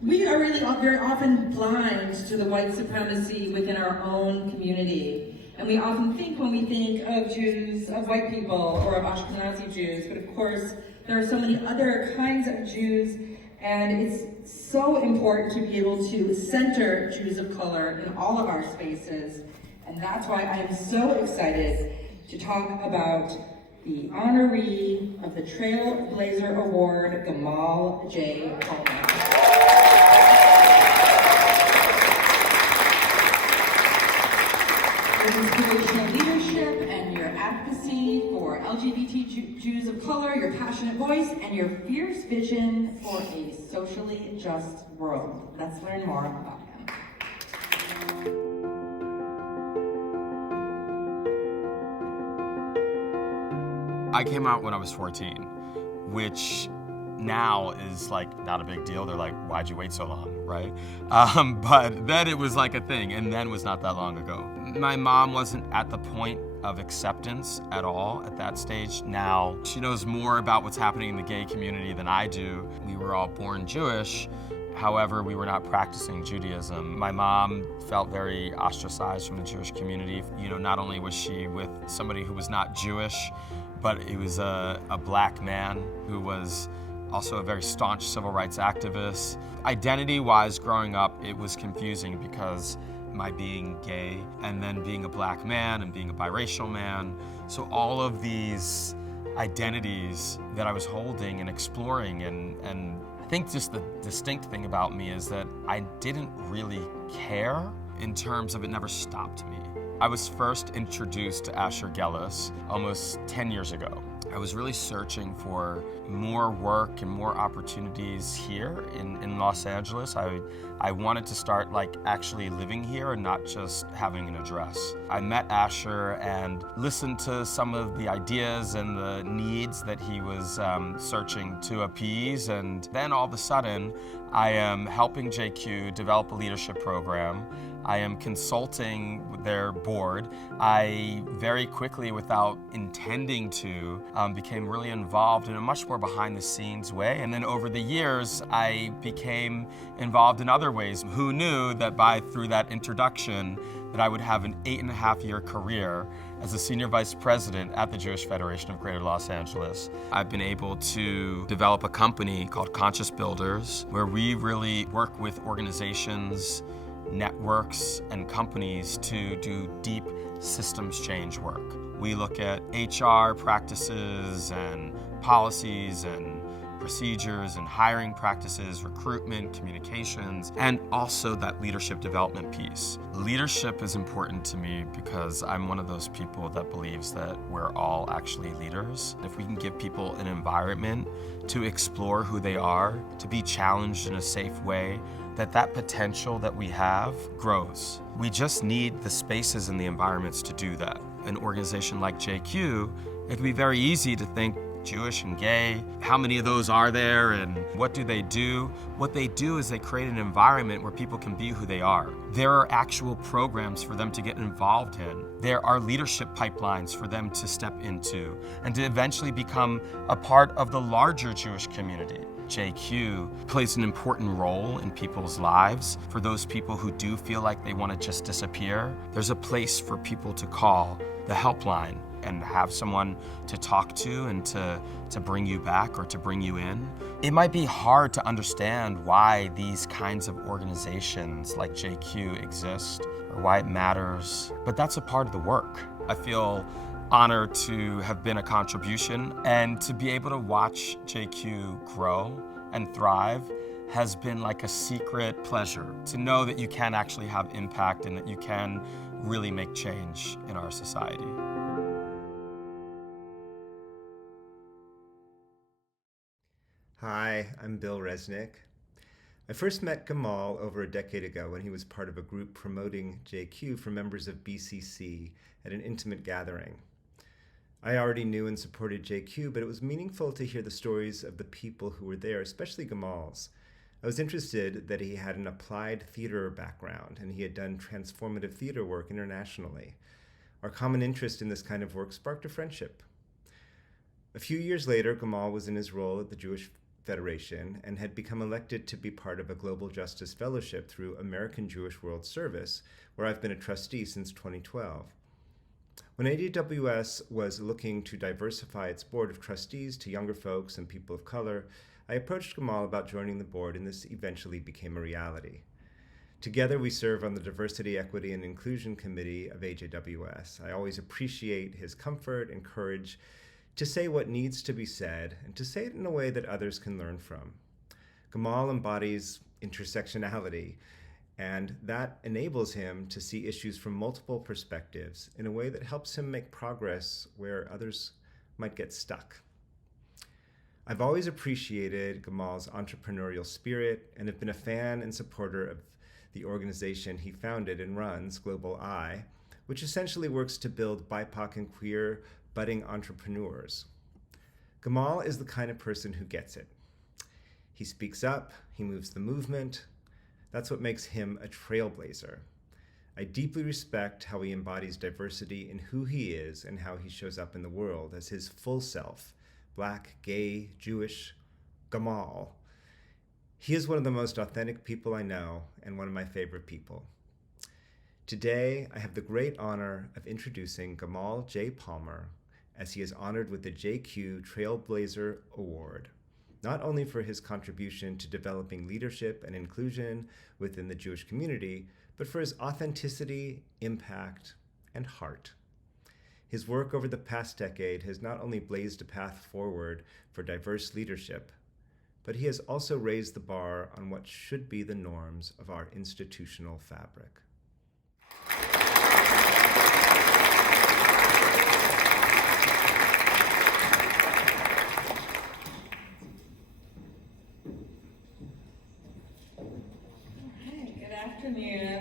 we are really very often blind to the white supremacy within our own community. And we often think when we think of Jews, of white people, or of Ashkenazi Jews, but of course, there are so many other kinds of Jews, and it's so important to be able to center Jews of color in all of our spaces. And that's why I am so excited to talk about the honoree of the Trailblazer Award, Gamal Gee-Cohen. Your inspirational leadership and your advocacy for LGBT Jews of color, your passionate voice, and your fierce vision for a socially just world. Let's learn more about him. I came out when I was 14, which now is like not a big deal. They're like, why'd you wait so long, right? But then it was like a thing, and then was not that long ago. My mom wasn't at the point of acceptance at all at that stage. Now she knows more about what's happening in the gay community than I do. We were all born Jewish. However, we were not practicing Judaism. My mom felt very ostracized from the Jewish community. You know, not only was she with somebody who was not Jewish, but he was a black man who was also a very staunch civil rights activist. Identity-wise, growing up, it was confusing because my being gay and then being a black man and being a biracial man. So all of these identities that I was holding and exploring, and I think just the distinct thing about me is that I didn't really care in terms of it never stopped me. I was first introduced to Asher Gellis almost 10 years ago. I was really searching for more work and more opportunities here in Los Angeles. I wanted to start like actually living here and not just having an address. I met Asher and listened to some of the ideas and the needs that he was searching to appease, and then all of a sudden I am helping JQ develop a leadership program. I am consulting with their board. I very quickly, without intending to, became really involved in a much more behind-the-scenes way. And then over the years, I became involved in other ways. Who knew that through that introduction, that I would have an 8.5-year career as a senior vice president at the Jewish Federation of Greater Los Angeles. I've been able to develop a company called Conscious Builders, where we really work with organizations, networks, and companies to do deep systems change work. We look at HR practices and policies and procedures and hiring practices, recruitment, communications, and also that leadership development piece. Leadership is important to me because I'm one of those people that believes that we're all actually leaders. If we can give people an environment to explore who they are, to be challenged in a safe way, that potential that we have grows. We just need the spaces and the environments to do that. An organization like JQ, it can be very easy to think Jewish and gay, how many of those are there and what do they do? What they do is they create an environment where people can be who they are. There are actual programs for them to get involved in. There are leadership pipelines for them to step into and to eventually become a part of the larger Jewish community. JQ plays an important role in people's lives. For those people who do feel like they want to just disappear, there's a place for people to call the helpline and have someone to talk to and to bring you back or to bring you in. It might be hard to understand why these kinds of organizations like JQ exist or why it matters, but that's a part of the work. I feel honored to have been a contribution, and to be able to watch JQ grow and thrive has been like a secret pleasure. To know that you can actually have impact and that you can really make change in our society. Hi, I'm Bill Resnick. I first met Gamal over a decade ago when he was part of a group promoting JQ for members of BCC at an intimate gathering. I already knew and supported JQ, but it was meaningful to hear the stories of the people who were there, especially Gamal's. I was interested that he had an applied theater background and he had done transformative theater work internationally. Our common interest in this kind of work sparked a friendship. A few years later, Gamal was in his role at the Jewish Federation and had become elected to be part of a Global Justice Fellowship through American Jewish World Service, where I've been a trustee since 2012. When AJWS was looking to diversify its board of trustees to younger folks and people of color, I approached Gamal about joining the board, and this eventually became a reality. Together, we serve on the Diversity, Equity, and Inclusion Committee of AJWS. I always appreciate his comfort and courage to say what needs to be said and to say it in a way that others can learn from. Gamal embodies intersectionality, and that enables him to see issues from multiple perspectives in a way that helps him make progress where others might get stuck. I've always appreciated Gamal's entrepreneurial spirit and have been a fan and supporter of the organization he founded and runs, Global I, which essentially works to build BIPOC and queer budding entrepreneurs. Gamal is the kind of person who gets it. He speaks up, he moves the movement. That's what makes him a trailblazer. I deeply respect how he embodies diversity in who he is and how he shows up in the world as his full self, Black, gay, Jewish, Gamal. He is one of the most authentic people I know and one of my favorite people. Today, I have the great honor of introducing Gamal J. Palmer as he is honored with the JQ Trailblazer Award, not only for his contribution to developing leadership and inclusion within the Jewish community, but for his authenticity, impact, and heart. His work over the past decade has not only blazed a path forward for diverse leadership, but he has also raised the bar on what should be the norms of our institutional fabric.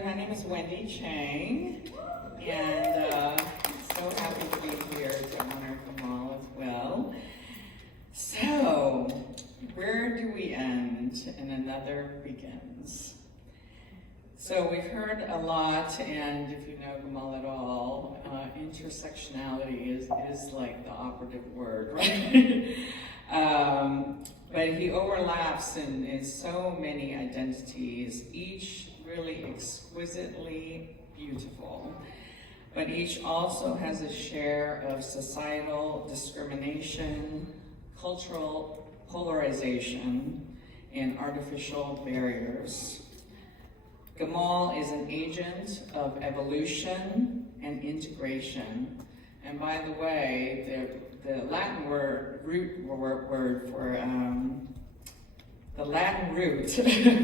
My name is Wendy Chang, and I'm so happy to be here to honor Gamal as well. So, where do we end and another begins? So we've heard a lot, and if you know Gamal at all, intersectionality is like the operative word, right? But he overlaps in so many identities, each really exquisitely beautiful, but each also has a share of societal discrimination, cultural polarization, and artificial barriers. Gamal is an agent of evolution and integration, and by the way, the Latin root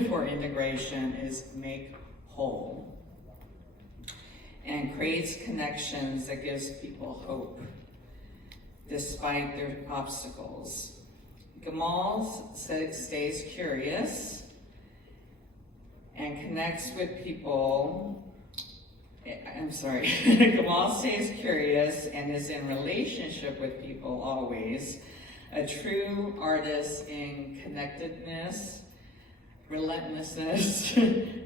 for integration is make whole, and creates connections that gives people hope despite their obstacles. Gamal stays curious and connects with people. Gamal stays curious and is in relationship with people always. A true artist in connectedness, relentlessness,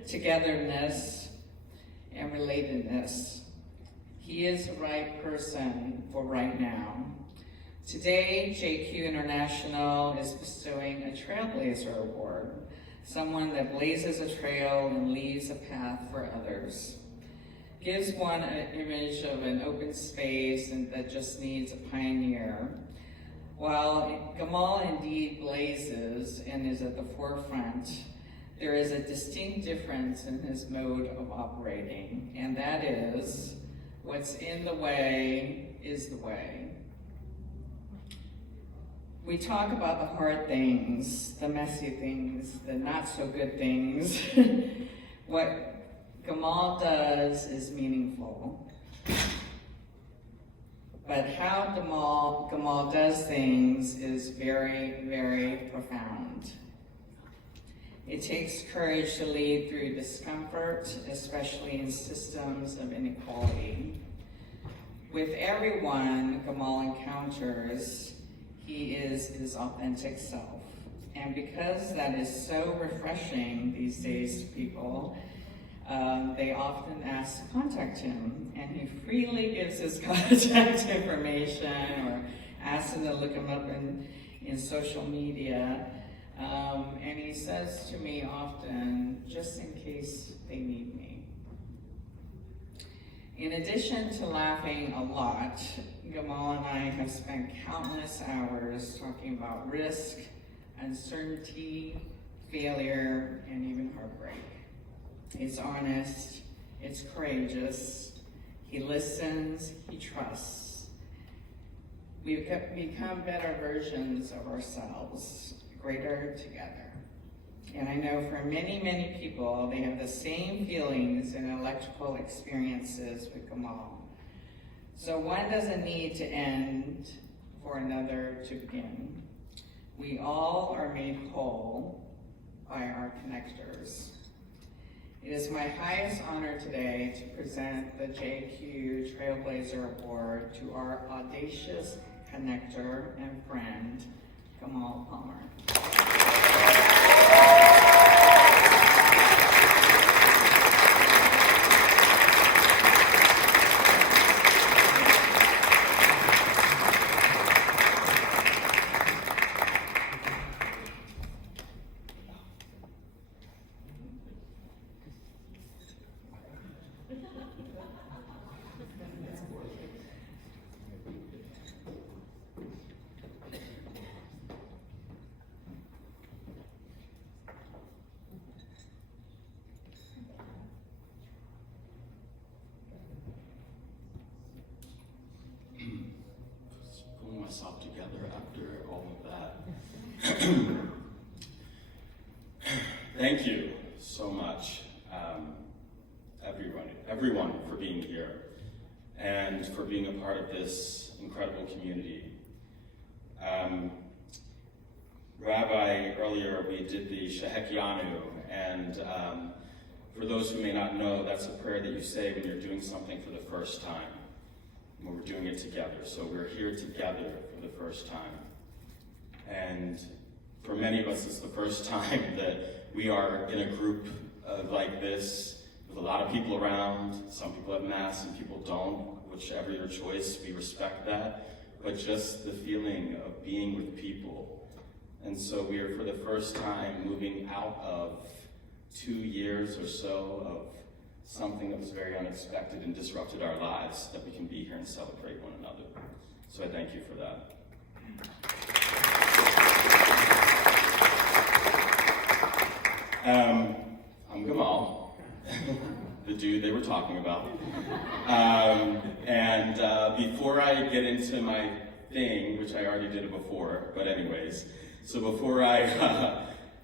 togetherness, and relatedness. He is the right person for right now. Today, JQ International is bestowing a Trailblazer Award, someone that blazes a trail and leaves a path for others. Gives one an image of an open space and that just needs a pioneer. While Gamal indeed blazes and is at the forefront, there is a distinct difference in his mode of operating, and that is, what's in the way is the way. We talk about the hard things, the messy things, the not so good things. What Gamal does is meaningful. But how Gamal does things is very, very profound. It takes courage to lead through discomfort, especially in systems of inequality. With everyone Gamal encounters, he is his authentic self. And because that is so refreshing these days to people, they often ask to contact him, and he freely gives his contact information or asked him to look him up in social media. And he says to me often, just in case they need me. In addition to laughing a lot, Gamal and I have spent countless hours talking about risk, uncertainty, failure, and even heartbreak. It's honest, it's courageous, he listens, he trusts. We've become better versions of ourselves, greater together. And I know for many, many people, they have the same feelings and electrical experiences with Gamal. So one doesn't need to end for another to begin. We all are made whole by our connectors. It is my highest honor today to present the JQ Trailblazer Award to our audacious connector and friend, Gamal Palmer. Myself together after all of that. Thank you so much, everyone for being here and for being a part of this incredible community. Rabbi, earlier we did the Shehekianu, and for those who may not know, that's a prayer that you say when you're doing something for the first time. When we're doing it together. So we're here together for the first time. And for many of us, it's the first time that we are in a group like this with a lot of people around. Some people have masks and people don't, whichever your choice, we respect that. But just the feeling of being with people. And so we are for the first time moving out of 2 years or so of something that was very unexpected and disrupted our lives, that we can be here and celebrate one another. So I thank you for that. I'm Gamal, the dude they were talking about. Before I get into my thing, which I already did it before, but anyways, so before I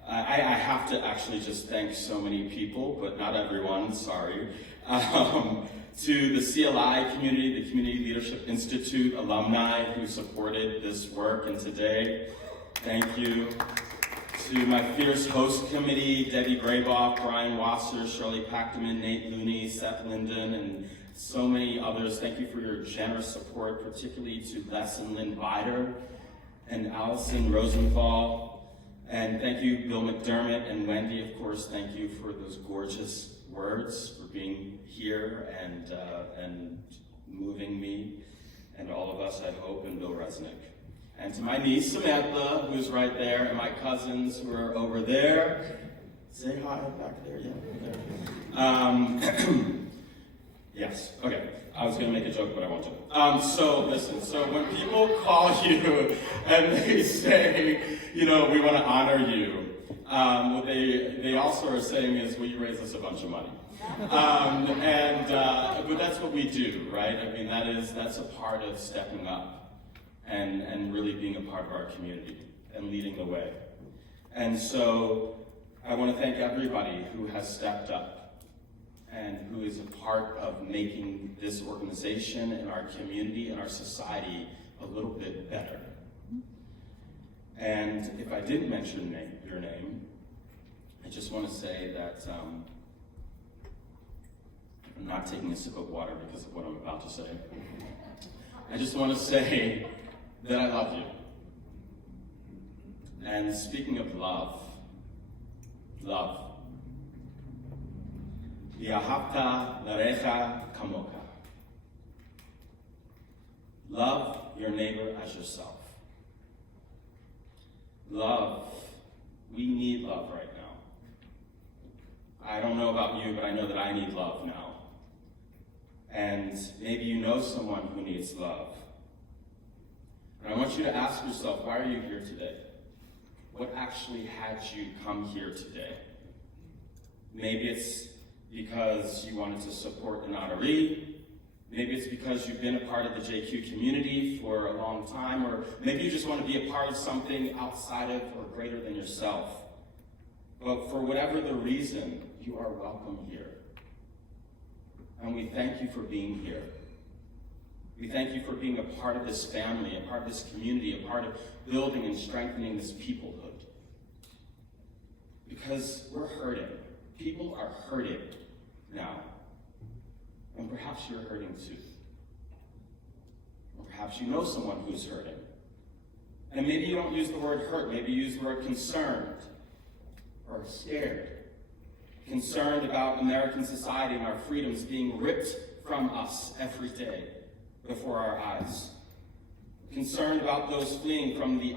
have to actually just thank so many people, but not everyone, sorry. To the CLI community, the Community Leadership Institute alumni who supported this work, and today, thank you. To my fierce host committee, Debbie Grayboff, Brian Wasser, Shirley Pacteman, Nate Looney, Seth Linden, and so many others. Thank you for your generous support, particularly to Les and Lynn Bider and Allison Rosenthal. And thank you, Bill McDermott and Wendy, of course. Thank you for those gorgeous words, for being here and moving me and all of us, I hope, and Bill Resnick. And to my niece, Samantha, who's right there, and my cousins who are over there. Say hi back there, yeah. Yes, okay. I was gonna make a joke, but I won't joke. So listen, so when people call you and they say, you know, we wanna honor you, what they also are saying is, will you raise us a bunch of money? But that's what we do, right? I mean, that's a part of stepping up and really being a part of our community and leading the way. And so I want to thank everybody who has stepped up and who is a part of making this organization and our community and our society a little bit better. And if I didn't mention your name, I just want to say that I'm not taking a sip of water because of what I'm about to say. I just want to say that I love you. And speaking of love, V'ahavta l'recha kamoka. Love your neighbor as yourself. Love. We need love right now. I don't know about you, but I know that I need love now. And maybe you know someone who needs love. And I want you to ask yourself, why are you here today? What actually had you come here today? Maybe it's because you wanted to support an honoree. Maybe it's because you've been a part of the JQ community for a long time, or maybe you just want to be a part of something outside of or greater than yourself. But for whatever the reason, you are welcome here. And we thank you for being here. We thank you for being a part of this family, a part of this community, a part of building and strengthening this peoplehood. Because we're hurting. People are hurting now. And perhaps you're hurting too. Or perhaps you know someone who's hurting. And maybe you don't use the word hurt, maybe you use the word concerned or scared. Concerned about American society and our freedoms being ripped from us every day before our eyes. Concerned about those fleeing from the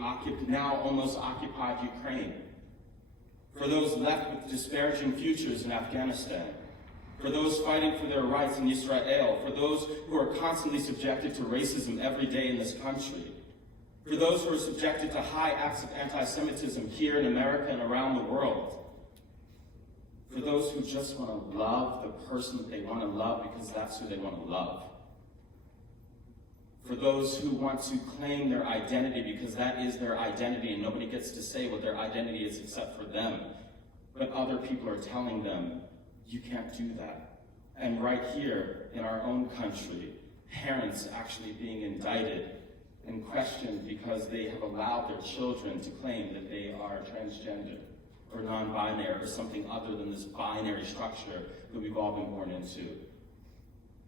now almost occupied Ukraine. For those left with disparaging futures in Afghanistan. For those fighting for their rights in Israel. For those who are constantly subjected to racism every day in this country. For those who are subjected to high acts of anti-Semitism here in America and around the world. For those who just want to love the person that they want to love because that's who they want to love. For those who want to claim their identity because that is their identity and nobody gets to say what their identity is except for them. But other people are telling them, you can't do that. And right here in our own country, parents actually being indicted and questioned because they have allowed their children to claim that they are transgender or non-binary or something other than this binary structure that we've all been born into.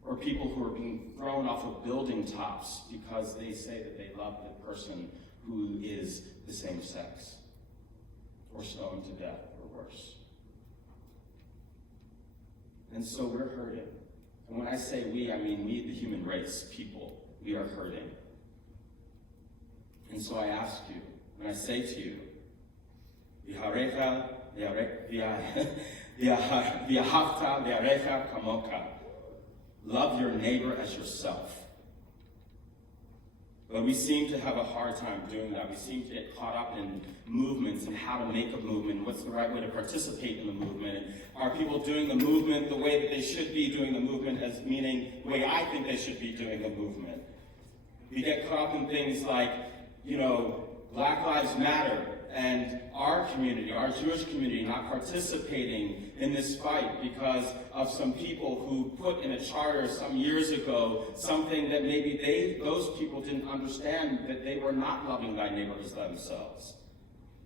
Or people who are being thrown off of building tops because they say that they love the person who is the same sex, or stoned to death, or worse. And so we're hurting. And when I say we, I mean we, the human race, people. We are hurting. And so I ask you, and I say to you, V'ahavta v'arecha kamoka. Love your neighbor as yourself. But we seem to have a hard time doing that. We seem to get caught up in movements and how to make a movement, what's the right way to participate in the movement. And are people doing the movement the way that they should be doing the movement, as meaning the way I think they should be doing the movement? We get caught up in things like, Black Lives Matter, and our community, our Jewish community, not participating in this fight because of some people who put in a charter some years ago something that maybe those people didn't understand, that they were not loving thy neighbor as themselves.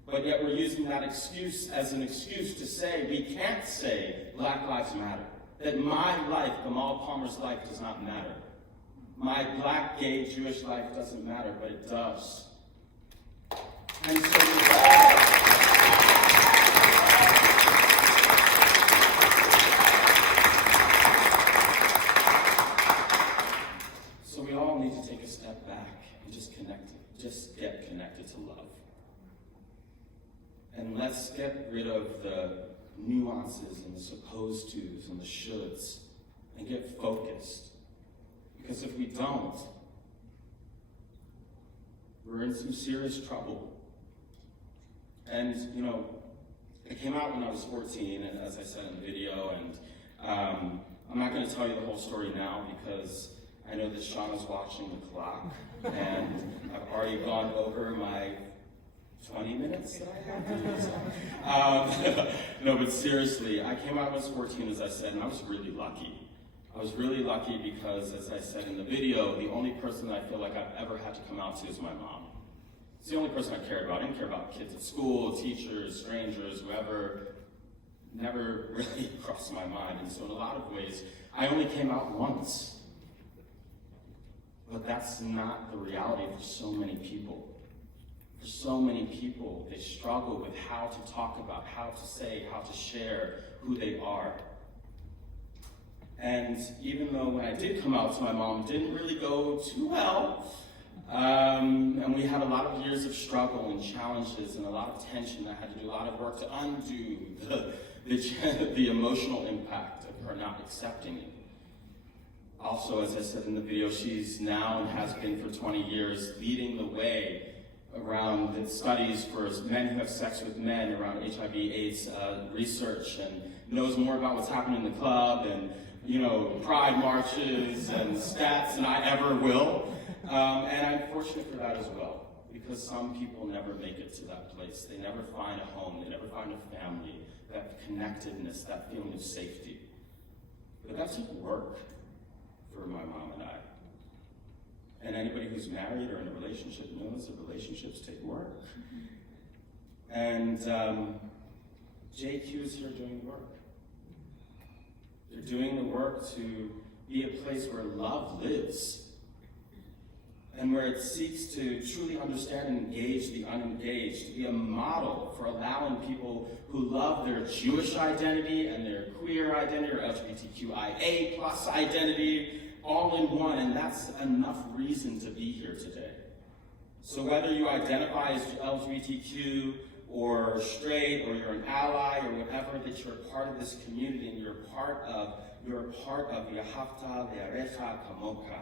But yet we're using that excuse as an excuse to say we can't say Black Lives Matter, that my life, Gamal Palmer's life, does not matter. My black, gay, Jewish life doesn't matter, but it does. And so we all need to take a step back and just get connected to love. And let's get rid of the nuances and the supposed tos and the shoulds and get focused. Because if we don't, we're in some serious trouble. And, it came out when I was 14, and as I said in the video, and I'm not going to tell you the whole story now because I know that Shauna's watching the clock, and I've already gone over my 20 minutes that I have to do this. No, but seriously, I came out when I was 14, as I said, and I was really lucky. I was really lucky because, as I said in the video, the only person that I feel like I've ever had to come out to is my mom. It's the only person I cared about. I didn't care about kids at school, teachers, strangers, whoever. Never really crossed my mind. And so in a lot of ways, I only came out once. But that's not the reality for so many people. For so many people, they struggle with how to talk about, how to say, how to share who they are. And even though when I did come out to my mom, it didn't really go too well, And we had a lot of years of struggle and challenges and a lot of tension. I had to do a lot of work to undo the emotional impact of her not accepting it. Also, as I said in the video, she's now and has been for 20 years leading the way around the studies for men who have sex with men, around HIV/AIDS research, and knows more about what's happening in the club and, you know, pride marches and stats than I ever will. And I'm fortunate for that as well, because some people never make it to that place. They never find a home, they never find a family, that connectedness, that feeling of safety. But that took work for my mom and I. And anybody who's married or in a relationship knows that relationships take work. And JQ is here doing the work. They're doing the work to be a place where love lives, and where it seeks to truly understand and engage the unengaged, to be a model for allowing people who love their Jewish identity and their queer identity or LGBTQIA+ identity all in one, and that's enough reason to be here today. So whether you identify as LGBTQ or straight, or you're an ally, or whatever, that you're part of this community and you're part of Yahavta Le'arecha Kamoka.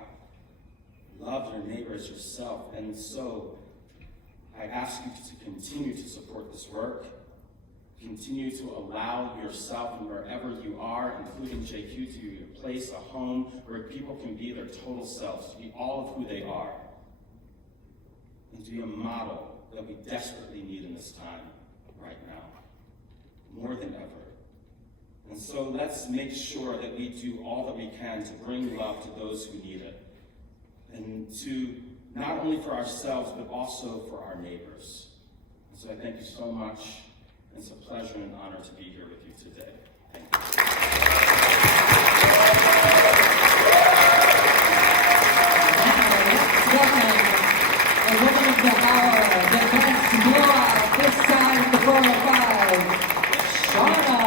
Love your neighbor as yourself. And so I ask you to continue to support this work. Continue to allow yourself and wherever you are, including JQ, to be a place, a home, where people can be their total selves, to be all of who they are, and to be a model that we desperately need in this time right now, more than ever. And so let's make sure that we do all that we can to bring love to those who need it, and to not only for ourselves, but also for our neighbors. And so I thank you so much. It's a pleasure and honor to be here with you today. Thank you. Welcome, a woman of the hour that best more this side of the 405, Shauna.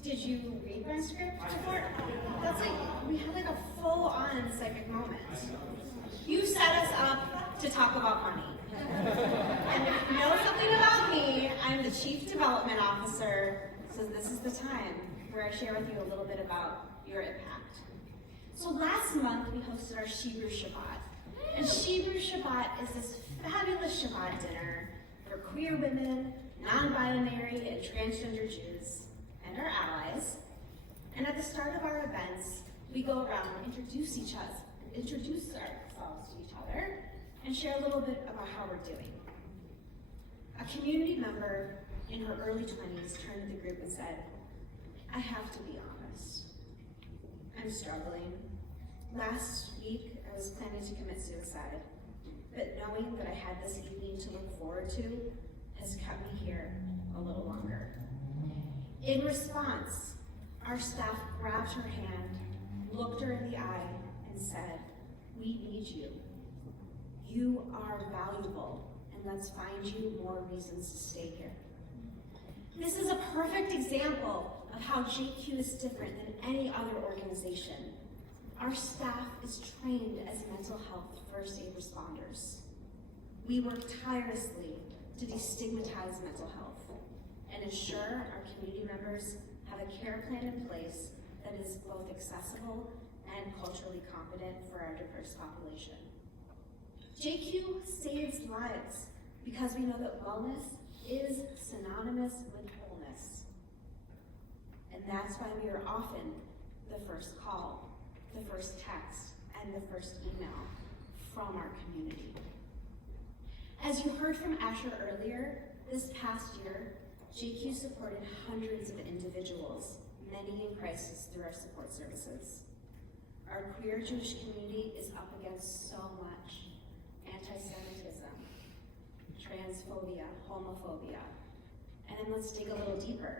Did you read my script before? That's like, we had like a full-on psychic moment. You set us up to talk about money. And if you know something about me, I'm the Chief Development Officer, so this is the time where I share with you a little bit about your impact. So last month, we hosted our Shebrew Shabbat. And Shebrew Shabbat is this fabulous Shabbat dinner for queer women, non-binary, and transgender Jews, and our allies. And at the start of our events, we go around and introduce ourselves to each other and share a little bit about how we're doing. A community member in her early 20s turned to the group and said, I have to be honest. I'm struggling. Last week, I was planning to commit suicide, but knowing that I had this evening to look forward to has kept me here a little longer. In response, our staff grabbed her hand, looked her in the eye, and said, we need you. You are valuable, and let's find you more reasons to stay here. This is a perfect example of how JQ is different than any other organization. Our staff is trained as mental health first aid responders. We work tirelessly to destigmatize mental health and ensure our community members have a care plan in place that is both accessible and culturally competent for our diverse population. JQ saves lives because we know that wellness is synonymous with wholeness. And that's why we are often the first call, the first text, and the first email from our community. As you heard from Asher earlier, this past year, JQ supported hundreds of individuals, many in crisis, through our support services. Our queer Jewish community is up against so much: anti-Semitism, transphobia, homophobia, and then let's dig a little deeper: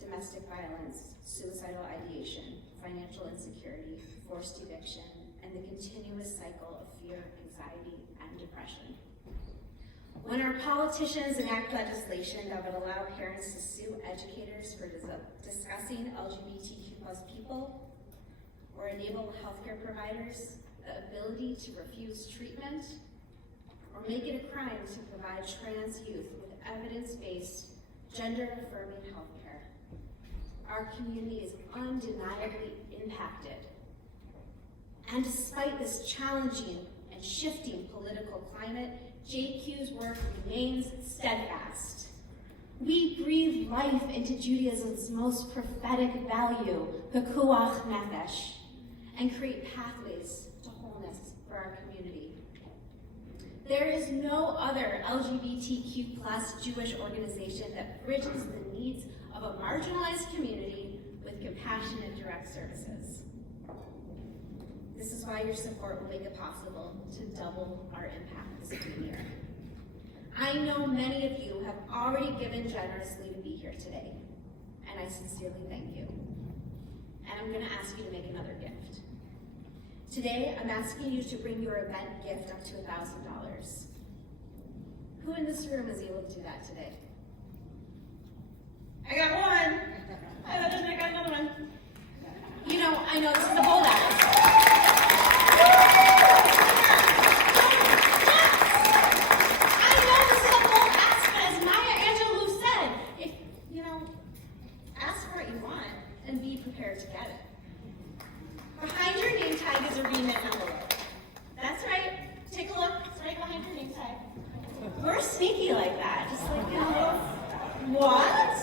domestic violence, suicidal ideation, financial insecurity, forced eviction, and the continuous cycle of fear, anxiety, and depression. When our politicians enact legislation that would allow parents to sue educators for discussing LGBTQ+ people, or enable healthcare providers the ability to refuse treatment, or make it a crime to provide trans youth with evidence-based, gender-affirming healthcare, our community is undeniably impacted. And despite this challenging and shifting political climate, JQ's work remains steadfast. We breathe life into Judaism's most prophetic value, the Pikuach Nefesh, and create pathways to wholeness for our community. There is no other LGBTQ+ Jewish organization that bridges the needs of a marginalized community with compassionate direct services. This is why your support will make it possible to double our impact this coming year. I know many of you have already given generously to be here today, and I sincerely thank you. And I'm going to ask you to make another gift. Today, I'm asking you to bring your event gift up to $1,000. Who in this room is able to do that today? I got one. I got another one. You know, I know this is a bold act. Prepared to get it. Behind your name tag is a remit envelope. That's right. Take a look. It's right behind your name tag. We're sneaky like that. Just like, you know, what?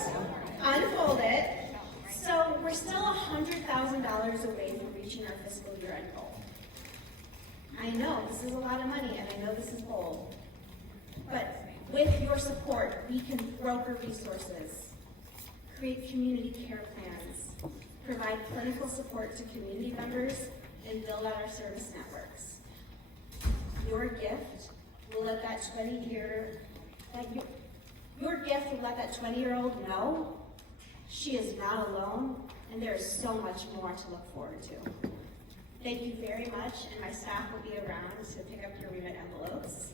Unfold it. So we're still $100,000 away from reaching our fiscal year-end goal. I know this is a lot of money, and I know this is bold. But with your support, we can broker resources, create community care plans, provide clinical support to community members, and build out our service networks. Your gift will let that 20-year-old know she is not alone, and there is so much more to look forward to. Thank you very much, and my staff will be around to pick up your remit envelopes.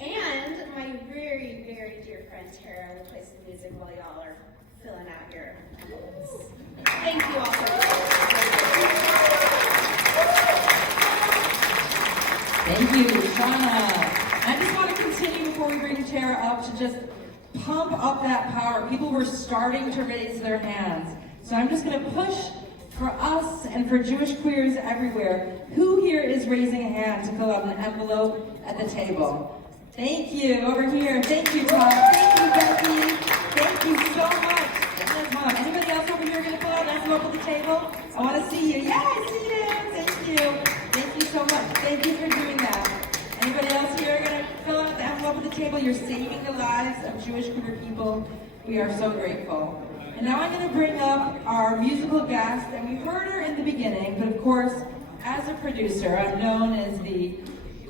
And my very, very dear friend Terra will play some music while y'all are filling out your envelopes. Thank you all for Thank you, Shauna. I just want to continue before we bring Terra up to just pump up that power. People were starting to raise their hands. So I'm just going to push for us and for Jewish queers everywhere. Who here is raising a hand to fill out an envelope at the table? Thank you. Over here. Thank you, Todd. Thank you, Becky. Thank you so much. Mom. Anybody else over here going to fill out an envelope at the table? I want to see you. Yeah, I see you. Thank you. Thank you so much. Thank you for doing that. Anybody else here going to fill out the envelope at the table? You're saving the lives of Jewish queer people. We are so grateful. And now I'm going to bring up our musical guest, and we heard her in the beginning, but of course, as a producer, I'm known as the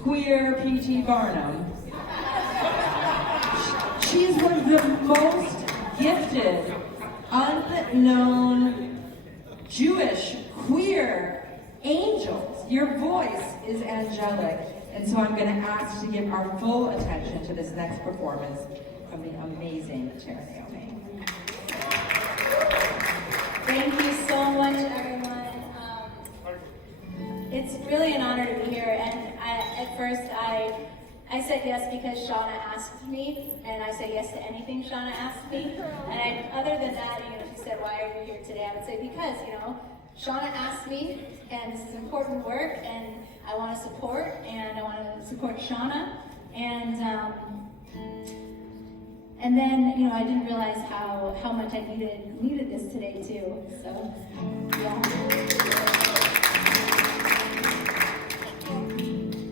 queer P.T. Barnum. She's one of the most gifted, unknown, Jewish, queer angels. Your voice is angelic, and so I'm going to ask to give our full attention to this next performance from the amazing Terra Naomi. Thank you so much, everyone. It's really an honor to be here, and at first I said yes because Shauna asked me, and I say yes to anything Shauna asks me. And other than that, she said, "Why are you here today?" I would say because, Shauna asked me, and this is important work, and I want to support, and I want to support Shauna, and then, I didn't realize how much I needed this today too. So, yeah.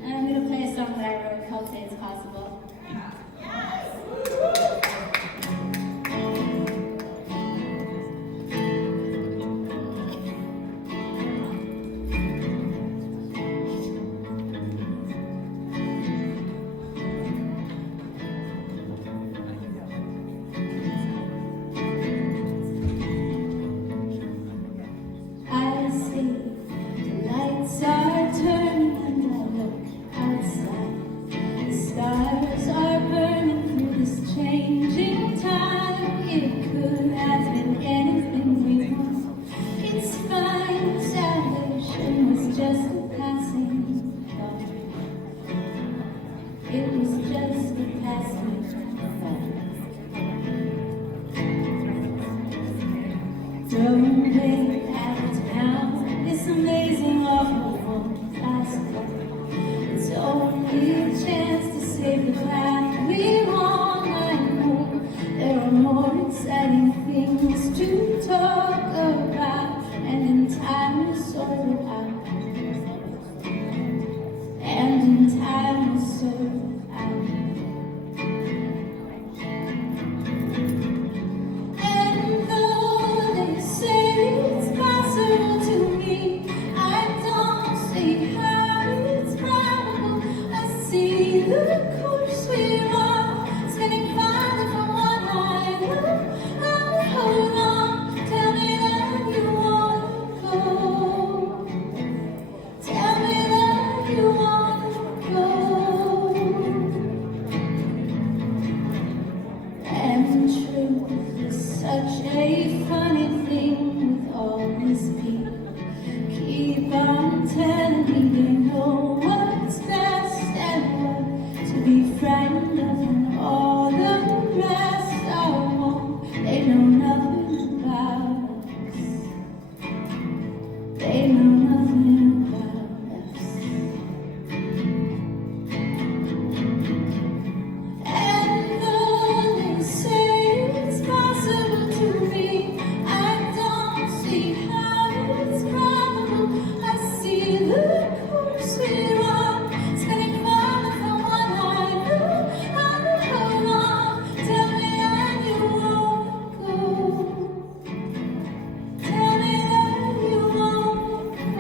And I'm gonna play a song that I wrote called "Say It's Possible." I save the path we want. I know there are more exciting things to talk about, and in time we'll sort it out. And in time we'll sort it out. And though they say it's possible to me, I don't see how it's probable. I see the course we're on, spinning farther from what I know. I'll hold on, tell me that you want to go. Tell me that you want to go. And truth is such a funny thing with all these people. Keep on telling me they know what's best and what to be frightened of, and all the rest are wrong. They know nothing about us. They know nothing about us. And though they say it's possible to me, I don't see how it's probable. I see the course we're on, spinning farther from what I know. I'll hold on, tell me that you won't go. Tell me that you won't go.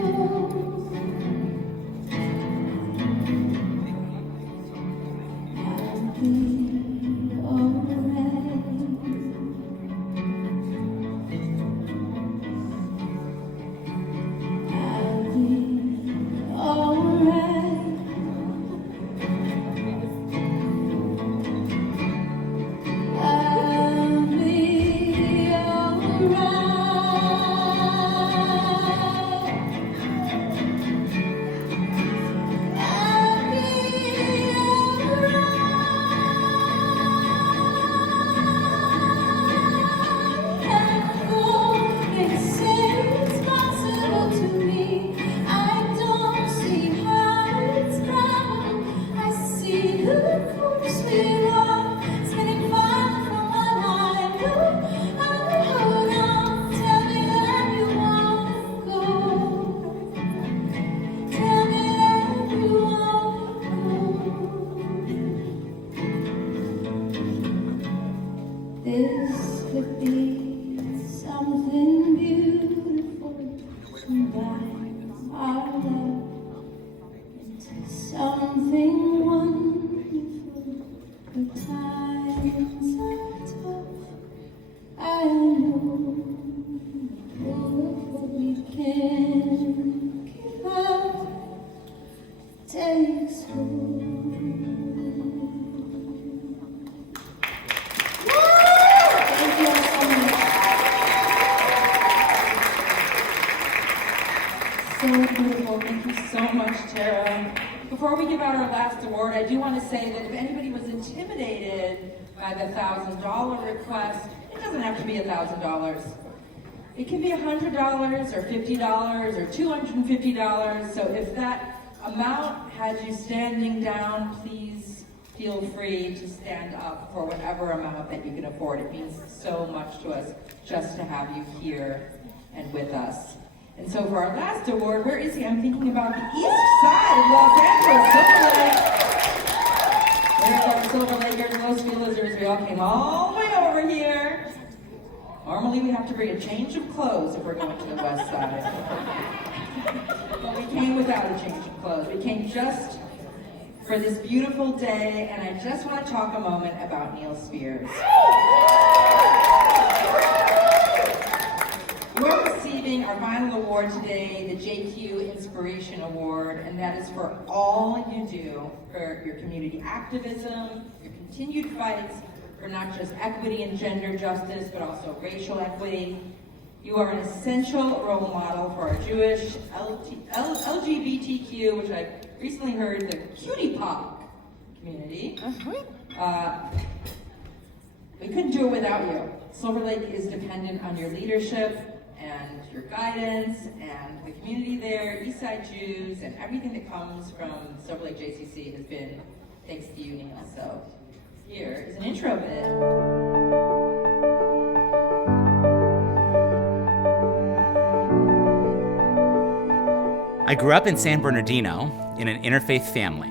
I'll be alright. I'll be alright. I'll be They say it's possible to me. I don't see how it's probable. I see the course we're on, spinning far from what I know. I'll hold on, tell me that you want to go. Tell me that you want to go. This could be something beautiful, combine our love into something wonderful. The times are tough, I know, but we can't give up. Takes Thank you all so much. So beautiful. Thank you so much, Terra. Before we give out our last award, I do want to say that if anybody was intimidated by the $1,000 request, it doesn't have to be $1,000. It can be $100 or $50 or $250. So if that amount has you standing down, please feel free to stand up for whatever amount that you can afford. It means so much to us just to have you here and with us. And so for our last award, where is he? I'm thinking about the east side of Los Angeles, Silver Lake. There's our Silver Lakers, Los Felizers. We all came all the way over here. Normally we have to bring a change of clothes if we're going to the west side. But we came without a change of clothes. We came just for this beautiful day, and I just want to talk a moment about Neil Spears. We're receiving our final award today, the JQ Inspiration Award, and that is for all you do for your community activism, your continued fights for not just equity and gender justice, but also racial equity. You are an essential role model for our Jewish LGBTQ, which I recently heard, the cutie pop community. We couldn't do it without you. Silver Lake is dependent on your leadership and your guidance and the community there, Eastside Jews, and everything that comes from Silver Lake JCC has been thanks to you, Neil. So here is an intro bit. I grew up in San Bernardino in an interfaith family.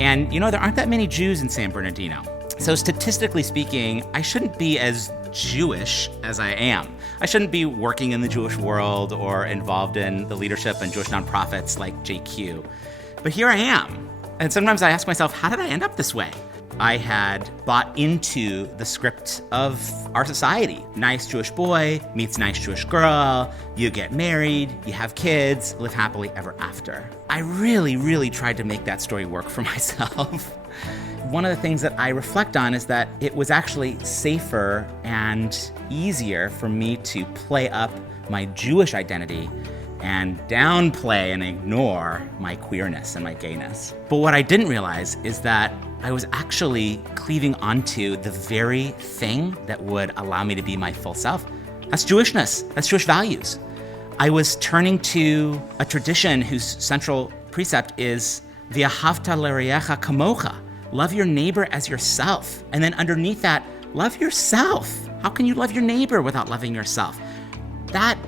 And you know, there aren't that many Jews in San Bernardino. So statistically speaking, I shouldn't be as Jewish as I am. I shouldn't be working in the Jewish world or involved in the leadership and Jewish nonprofits like JQ. But here I am. And sometimes I ask myself, how did I end up this way? I had bought into the script of our society. Nice Jewish boy meets nice Jewish girl, you get married, you have kids, live happily ever after. I really, really tried to make that story work for myself. One of the things that I reflect on is that it was actually safer and easier for me to play up my Jewish identity and downplay and ignore my queerness and my gayness. But what I didn't realize is that I was actually cleaving onto the very thing that would allow me to be my full self. That's Jewishness, that's Jewish values. I was turning to a tradition whose central precept is v'ahavta l'reacha kamocha, love your neighbor as yourself. And then underneath that, love yourself. How can you love your neighbor without loving yourself? That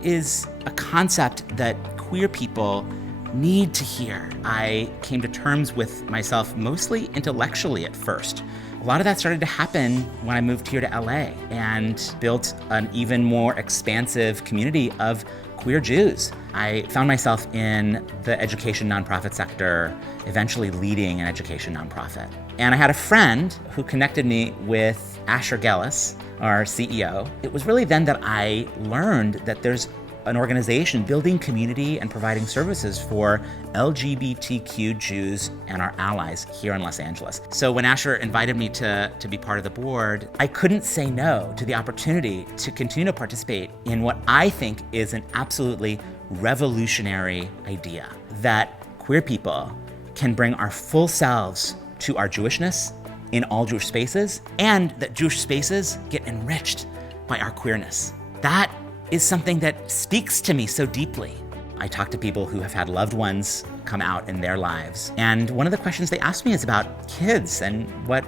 is a concept that queer people need to hear. I came to terms with myself mostly intellectually at first. A lot of that started to happen when I moved here to LA and built an even more expansive community of queer Jews. I found myself in the education nonprofit sector, eventually leading an education nonprofit. And I had a friend who connected me with Asher Gellis, our CEO. It was really then that I learned that there's an organization building community and providing services for LGBTQ Jews and our allies here in Los Angeles. So when Asher invited me to be part of the board, I couldn't say no to the opportunity to continue to participate in what I think is an absolutely revolutionary idea, that queer people can bring our full selves to our Jewishness in all Jewish spaces, and that Jewish spaces get enriched by our queerness. That is something that speaks to me so deeply. I talk to people who have had loved ones come out in their lives, and one of the questions they ask me is about kids and what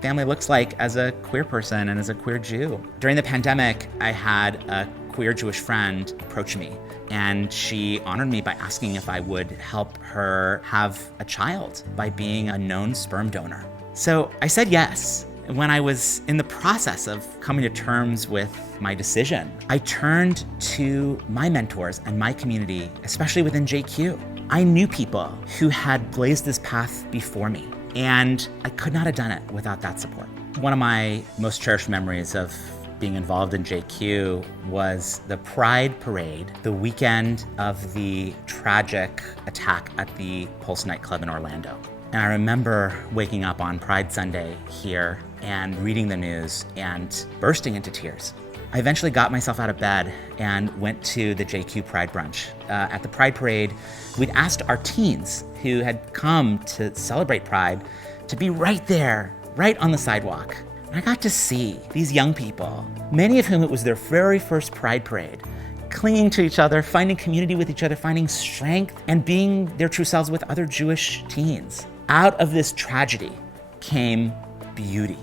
family looks like as a queer person and as a queer Jew. During the pandemic, I had a queer Jewish friend approach me, and she honored me by asking if I would help her have a child by being a known sperm donor. So I said yes. When I was in the process of coming to terms with my decision, I turned to my mentors and my community, especially within JQ. I knew people who had blazed this path before me, and I could not have done it without that support. One of my most cherished memories of being involved in JQ was the Pride Parade, the weekend of the tragic attack at the Pulse nightclub in Orlando. And I remember waking up on Pride Sunday here and reading the news and bursting into tears. I eventually got myself out of bed and went to the JQ Pride Brunch. At the Pride Parade, we'd asked our teens who had come to celebrate Pride to be right there, right on the sidewalk. And I got to see these young people, many of whom it was their very first Pride Parade, clinging to each other, finding community with each other, finding strength, and being their true selves with other Jewish teens. Out of this tragedy came beauty.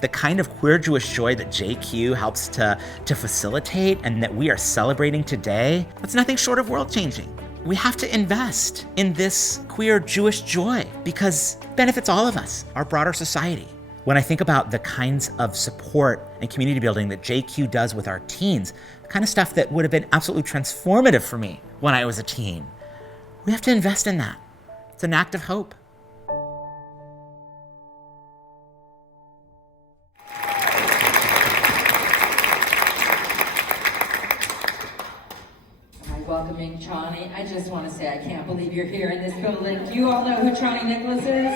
The kind of queer Jewish joy that JQ helps to facilitate and that we are celebrating today, that's nothing short of world-changing. We have to invest in this queer Jewish joy because it benefits all of us, our broader society. When I think about the kinds of support and community building that JQ does with our teens, the kind of stuff that would have been absolutely transformative for me when I was a teen, we have to invest in that. It's an act of hope. Welcoming Chani. I just want to say I can't believe you're here in this building. Do you all know who Chani Nicholas is?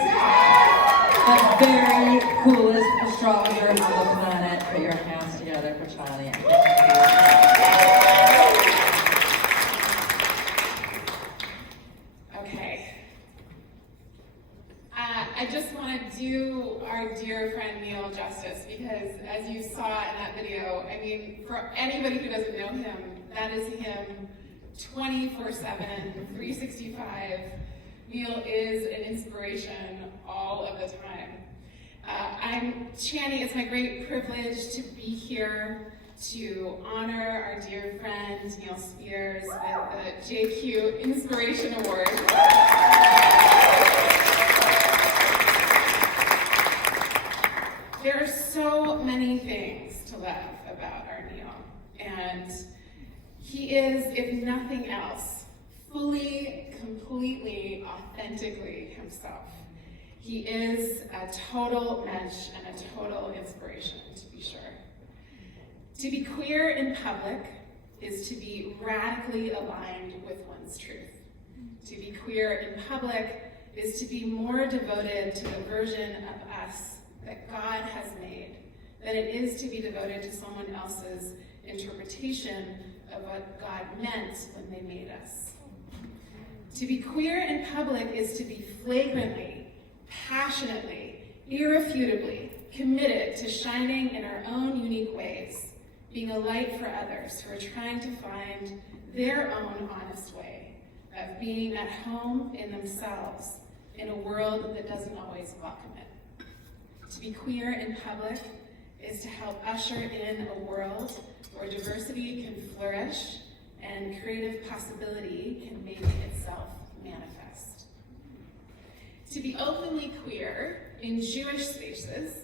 The very coolest astrologer on the planet. Put your hands together for Chani. Okay. I just want to do our dear friend Neil justice because as you saw in that video, I mean, for anybody who doesn't know him, that is him 24/7, 365, Neil is an inspiration all of the time. I'm Channy. It's my great privilege to be here to honor our dear friend Neil Spears with the JQ Inspiration Award. There are so many things to love about our Neil, and he is, if nothing else, fully, completely, authentically himself. He is a total mensch and a total inspiration, to be sure. To be queer in public is to be radically aligned with one's truth. To be queer in public is to be more devoted to the version of us that God has made than it is to be devoted to someone else's interpretation of what God meant when they made us. To be queer in public is to be flagrantly, passionately, irrefutably committed to shining in our own unique ways, being a light for others who are trying to find their own honest way of being at home in themselves in a world that doesn't always welcome it. To be queer in public is to help usher in a world where diversity can flourish and creative possibility can make itself manifest. To be openly queer in Jewish spaces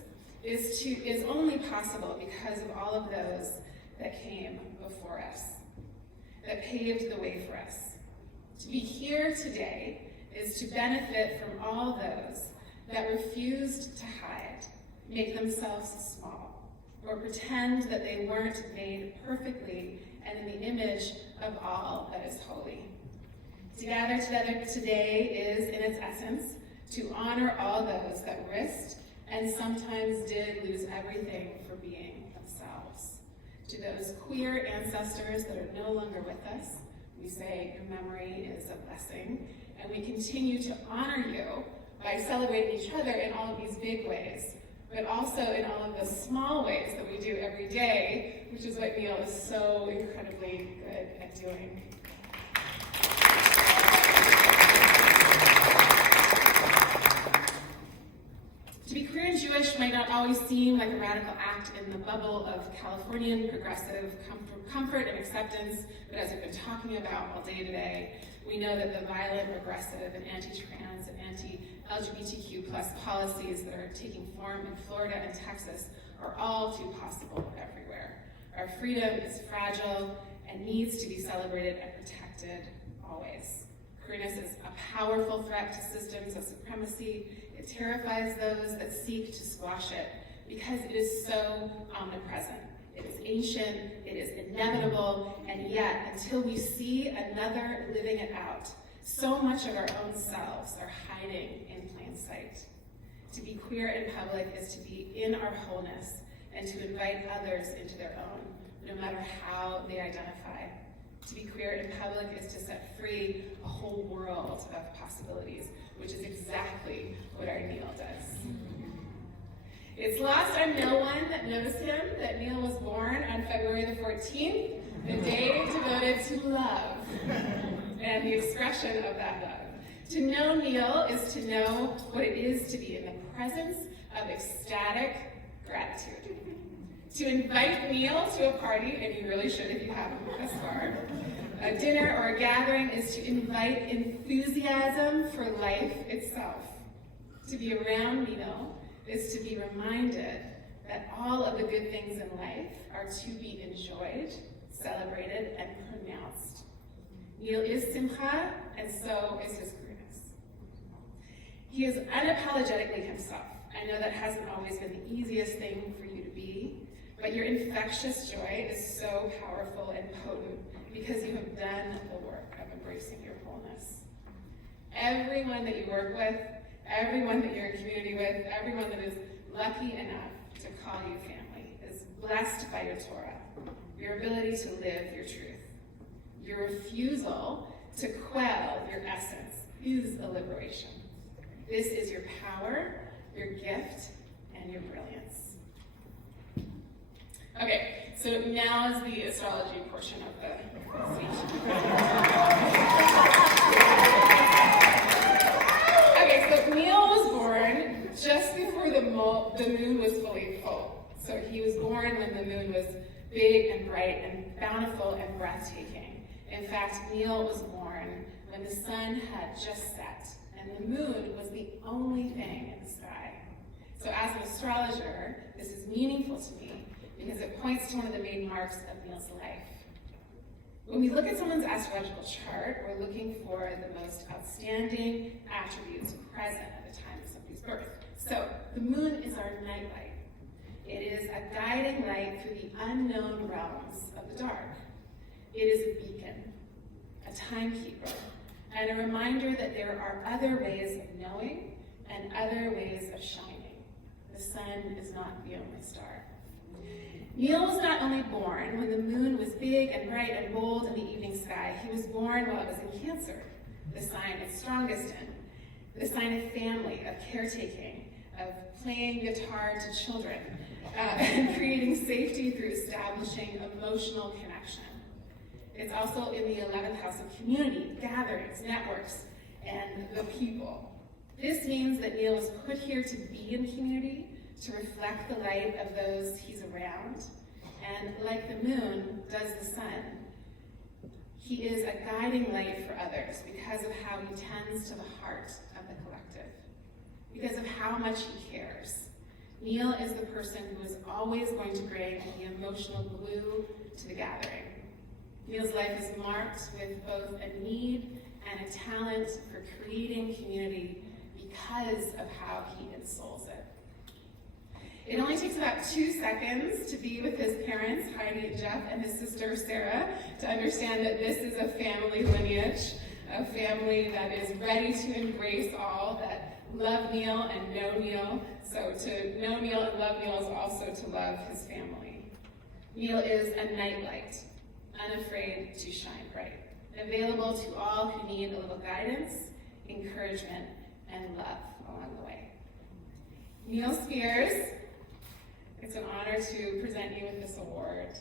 is only possible because of all of those that came before us, that paved the way for us. To be here today is to benefit from all those that refused to hide, make themselves small, or pretend that they weren't made perfectly and in the image of all that is holy. To gather together today is, in its essence, to honor all those that risked and sometimes did lose everything for being themselves. To those queer ancestors that are no longer with us, we say your memory is a blessing, and we continue to honor you by celebrating each other in all of these big ways, but also in all of the small ways that we do every day, which is what Neil is so incredibly good at doing. To be queer and Jewish might not always seem like a radical act in the bubble of Californian progressive comfort and acceptance, but as we've been talking about all day today, we know that the violent, regressive, and anti-trans and anti-LGBTQ plus policies that are taking form in Florida and Texas are all too possible everywhere. Our freedom is fragile and needs to be celebrated and protected always. Queerness is a powerful threat to systems of supremacy. It terrifies those that seek to squash it because it is so omnipresent. It is ancient, it is inevitable, and yet, until we see another living it out, so much of our own selves are hiding in plain sight. To be queer in public is to be in our wholeness and to invite others into their own, no matter how they identify. To be queer in public is to set free a whole world of possibilities, which is exactly what our Neil does. It's lost on no one that knows him that Neil was born on February the 14th, the day devoted to love and the expression of that love. To know Neil is to know what it is to be in the presence of ecstatic gratitude. To invite Neil to a party, and you really should if you haven't thus far, a dinner or a gathering is to invite enthusiasm for life itself. To be around Neil is to be reminded that all of the good things in life are to be enjoyed, celebrated, and pronounced. Neil is simcha, and so is his queerness. He is unapologetically himself. I know that hasn't always been the easiest thing for you to be, but your infectious joy is so powerful and potent because you have done the work of embracing your wholeness. Everyone that you work with, everyone that you're in community with, everyone that is lucky enough to call you family is blessed by your Torah, your ability to live your truth. Your refusal to quell your essence is a liberation. This is your power, your gift, and your brilliance. Okay, so now is the astrology portion of the speech. big and bright and bountiful and breathtaking. In fact, Neil was born when the sun had just set and the moon was the only thing in the sky. So as an astrologer, this is meaningful to me because it points to one of the main marks of Neil's life. When we look at someone's astrological chart, we're looking for the most outstanding attributes present at the time of somebody's birth. So the moon is our nightlight. It is a guiding light through the unknown realms of the dark. It is a beacon, a timekeeper, and a reminder that there are other ways of knowing and other ways of shining. The sun is not the only star. Neil was not only born when the moon was big and bright and bold in the evening sky, he was born while it was in Cancer, the sign it's strongest in, the sign of family, of caretaking, of playing guitar to children, and creating safety through establishing emotional connection. It's also in the 11th house of community, gatherings, networks, and the people. This means that Neil was put here to be in community, to reflect the light of those he's around, and like the moon does the sun, he is a guiding light for others because of how he tends to the heart of the collective, because of how much he cares. Neil is the person who is always going to bring the emotional glue to the gathering. Neil's life is marked with both a need and a talent for creating community because of how he ensouls it. It only takes about 2 seconds to be with his parents, Heidi and Jeff, and his sister, Sarah, to understand that this is a family lineage, a family that is ready to embrace all, that love Neil and know Neil. So to know Neil and love Neil is also to love his family. Neil is a nightlight, unafraid to shine bright, available to all who need a little guidance, encouragement, and love along the way. Neil Spears, it's an honor to present you with this award.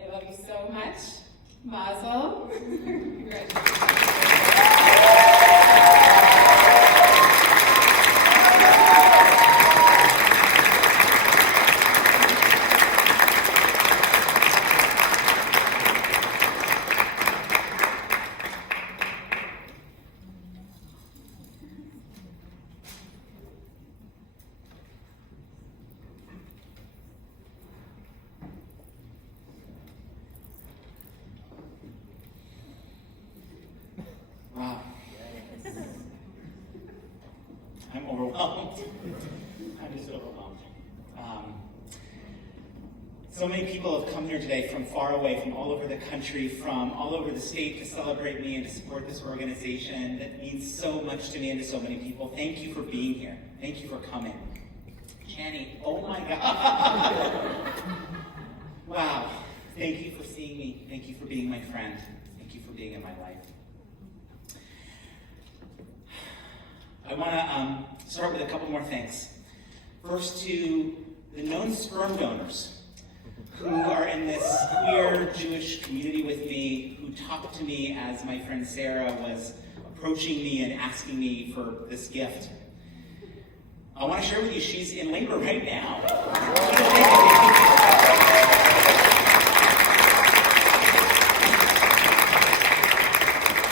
I love you so much. Mazel. Congratulations. Wow. I'm overwhelmed. I'm just overwhelmed. So many people have come here today from far away, from all over the country, from all over the state to celebrate me and to support this organization that means so much to me and to so many people. Thank you for being here. Thank you for coming. Channy, oh my God. Wow. Thank you for seeing me. Thank you for being my friend. Thank you for being in my life. I want to start with a couple more things. First, to the known sperm donors who are in this queer Jewish community with me, who talked to me as my friend Sarah was approaching me and asking me for this gift. I want to share with you, she's in labor right now.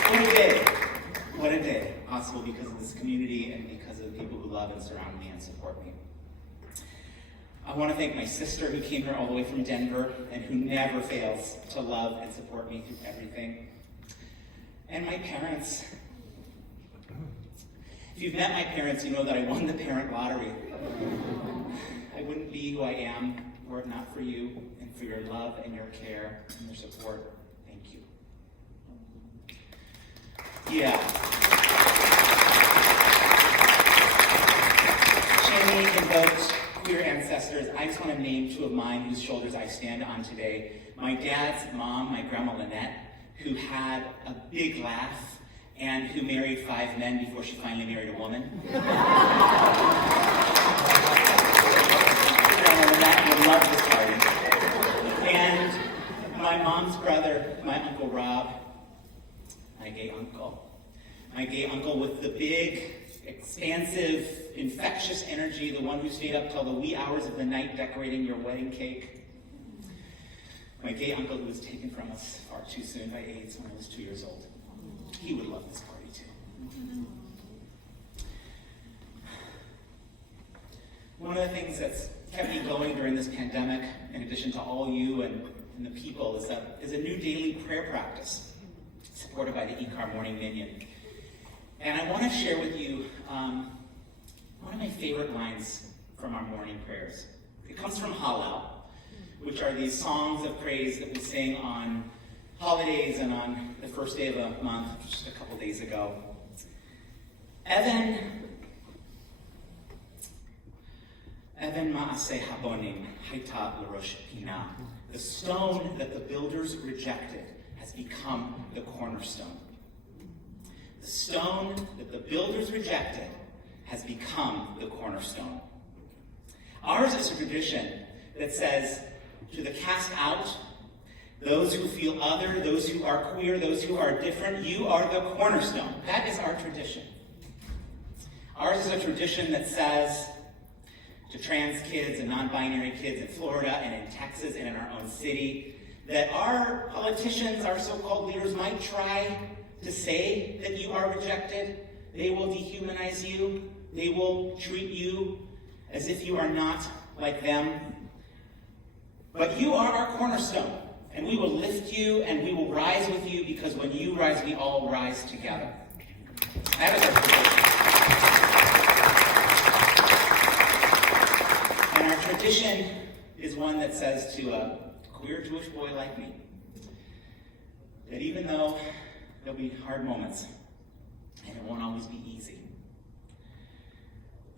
What a day. What a day. Possible because of this community and because of the people who love and surround me and support me. I want to thank my sister who came here all the way from Denver and who never fails to love and support me through everything. And my parents. If you've met my parents, you know that I won the parent lottery. I wouldn't be who I am were it not for you and for your love and your care and your support. Thank you. Yeah. Channy invoked queer ancestors. I just want to name two of mine whose shoulders I stand on today. My dad's mom, my grandma Lynette, who had a big laugh and who married 5 men before she finally married a woman. Grandma Lynette would love this party. And my mom's brother, my Uncle Rob, my gay uncle. My gay uncle with the big, expansive, infectious energy, the one who stayed up till the wee hours of the night decorating your wedding cake. my gay uncle who was taken from us far too soon by AIDS when I was 2 years old. He would love this party too. One of the things that's kept me going during this pandemic, in addition to all you and the people, is a new daily prayer practice supported by the ECAR Morning Minion. And I want to share with you one of my favorite lines from our morning prayers. It comes from Hallel, which are these songs of praise that we sing on holidays and on the first day of a month, just a couple days ago. Even Maaseh Habonim Haita L'Rosh Pina. The stone that the builders rejected has become the cornerstone. The stone that the builders rejected has become the cornerstone. Ours is a tradition that says to the cast out, those who feel other, those who are queer, those who are different, you are the cornerstone. That is our tradition. Ours is a tradition that says to trans kids and non-binary kids in Florida and in Texas and in our own city, that our politicians, our so-called leaders might try to say that you are rejected. They will dehumanize you. They will treat you as if you are not like them. But you are our cornerstone, and we will lift you and we will rise with you, because when you rise, we all rise together. That is our tradition. And our tradition is one that says to a queer Jewish boy like me, that even though there'll be hard moments, and it won't always be easy,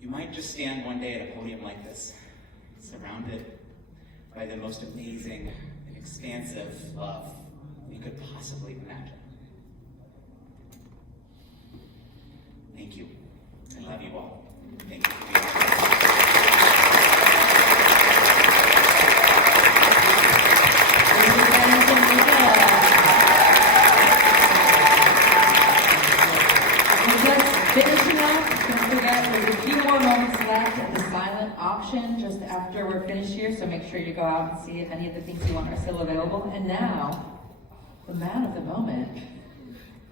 you might just stand one day at a podium like this, surrounded by the most amazing and expansive love you could possibly imagine. Thank you. I love you all. Thank you for being here. Finishing up, don't forget, there's a few more moments left at the silent auction just after we're finished here, so make sure you go out and see if any of the things you want are still available. And now, the man of the moment,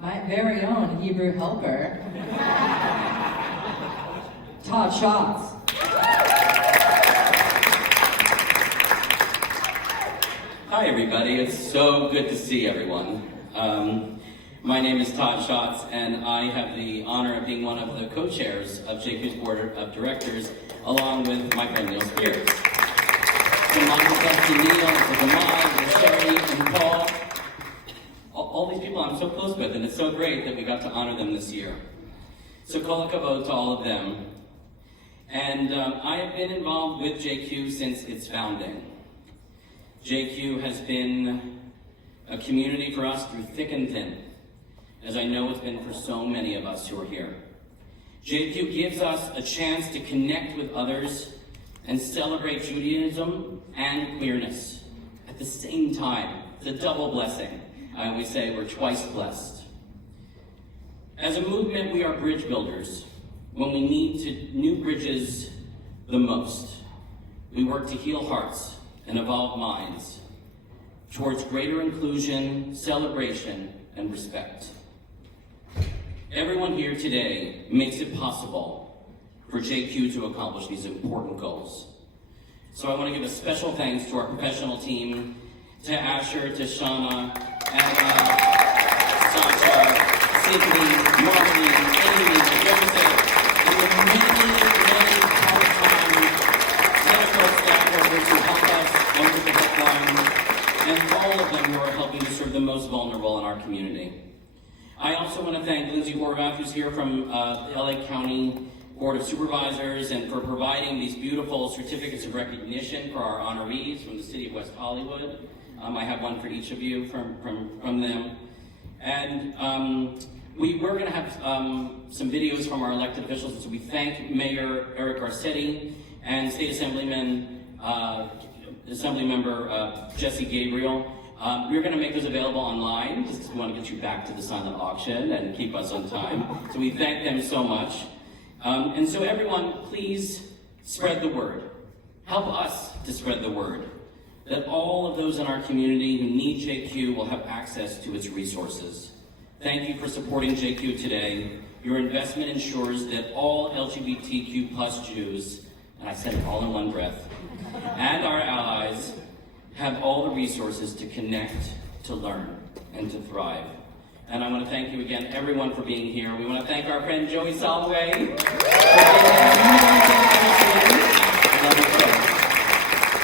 my very own Hebrew helper, Todd Schatz. Hi everybody, it's so good to see everyone. My name is Todd Schatz, and I have the honor of being one of the co-chairs of JQ's Board of Directors, along with my friend Neil Spears. So my thanks to Neil, to Gamal, to Sherri, and Paul, all these people I'm so close with, and it's so great that we got to honor them this year. So kol hakavod to all of them. And I have been involved with JQ since its founding. JQ has been a community for us through thick and thin, as I know it's been for so many of us who are here. JQ gives us a chance to connect with others and celebrate Judaism and queerness at the same time. It's a double blessing. I always say we're twice blessed. As a movement, we are bridge builders. When we need new bridges the most, we work to heal hearts and evolve minds towards greater inclusion, celebration, and respect. Everyone here today makes it possible for JQ to accomplish these important goals. So I want to give a special thanks to our professional team, to Asher, to Shauna, Anna, Sasha, Sydney, Marley, Amy, Joseph, and the many part-time medical staff workers who help us under the helpline, and all of them who are helping to serve the most vulnerable in our community. I also want to thank Lindsay Horvath, who's here from the LA County Board of Supervisors, and for providing these beautiful certificates of recognition for our honorees from the city of West Hollywood. I have one for each of you from them. And we're going to have some videos from our elected officials, and so we thank Mayor Eric Garcetti and State Assemblymember Jesse Gabriel. We're going to make those available online, just because we want to get you back to the silent auction and keep us on time. So we thank them so much. And so everyone, please spread the word. Help us to spread the word. that all of those in our community who need JQ will have access to its resources. Thank you for supporting JQ today. Your investment ensures that all LGBTQ+ Jews, and I said it all in one breath, and our allies have all the resources to connect, to learn, and to thrive. And I want to thank you again, everyone, for being here. We want to thank our friend Joey Soloway for being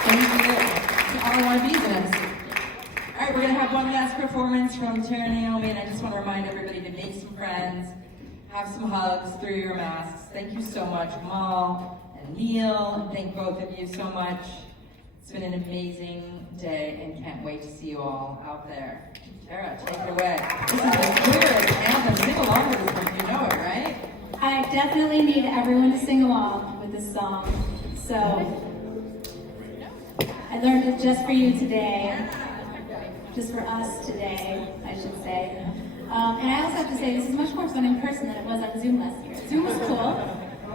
Thank you to all our business. All right, we're going to have one last performance from Terra Naomi, and I just want to remind everybody to make some friends, have some hugs through your masks. Thank you so much, Gamal and Neil, and thank both of you so much. It's been an amazing day, and can't wait to see you all out there. Terra, take it away. This is the queerest anthem. Sing along with this one, you know it, right? I definitely need everyone to sing along with this song. So, I learned it just for you today. Just for us today, I should say. And I also have to say, this is much more fun in person than it was on Zoom last year. Zoom was cool,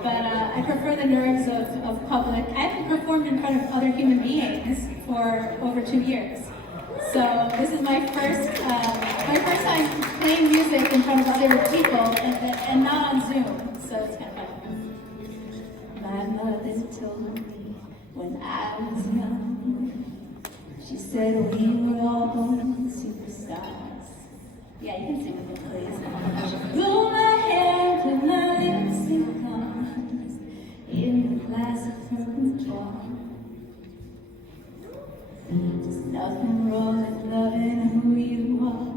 but I prefer the nerves of public. I haven't performed in front of other human beings for over 2 years. So this is my first time playing music in front of other people and not on Zoom. So it's kind of fun. My mother told me when I was young, she said we were all born superstars. Yeah, you can sing with me, please. Blow my hair till my lipstick comes in the class of her boudoir. There's nothing wrong with loving who you are,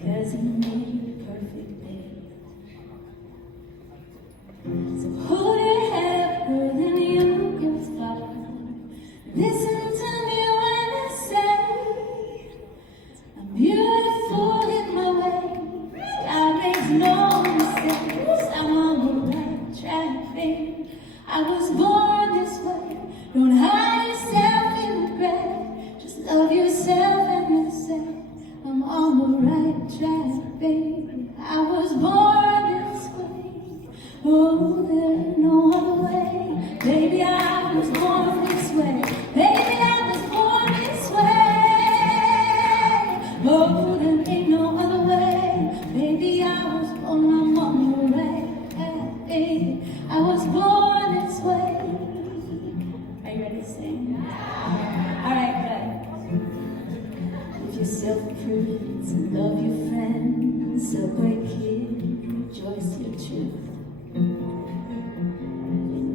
'cause he made you perfect, babe. So hold your head up, girl, and you can fly. Listen to me when I say I'm beautiful in my ways. God makes no mistakes. I'm on the right track, babe. I was born this way. Don't hide yourself in regret. Just love yourself and yourself. I'm on the right track, baby. I was born this way. Oh, there ain't no other way. Baby, I was born this way. Baby, I was born this way. Oh, there ain't no other way. Baby, I was born, I'm on the right path, baby. I was born this way. Are you ready to sing? Alright, good. Live yourself prudence and love your friends. Celebrate, kid, rejoice your truth.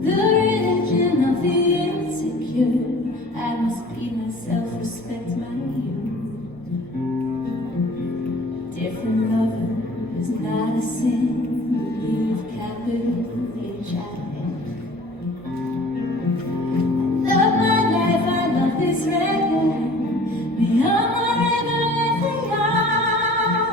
The religion of the insecure, I must be myself, respect my youth. Different lover is not a sin, believe capital H-I-M. I love my life, I love this record. Beyond whatever they are,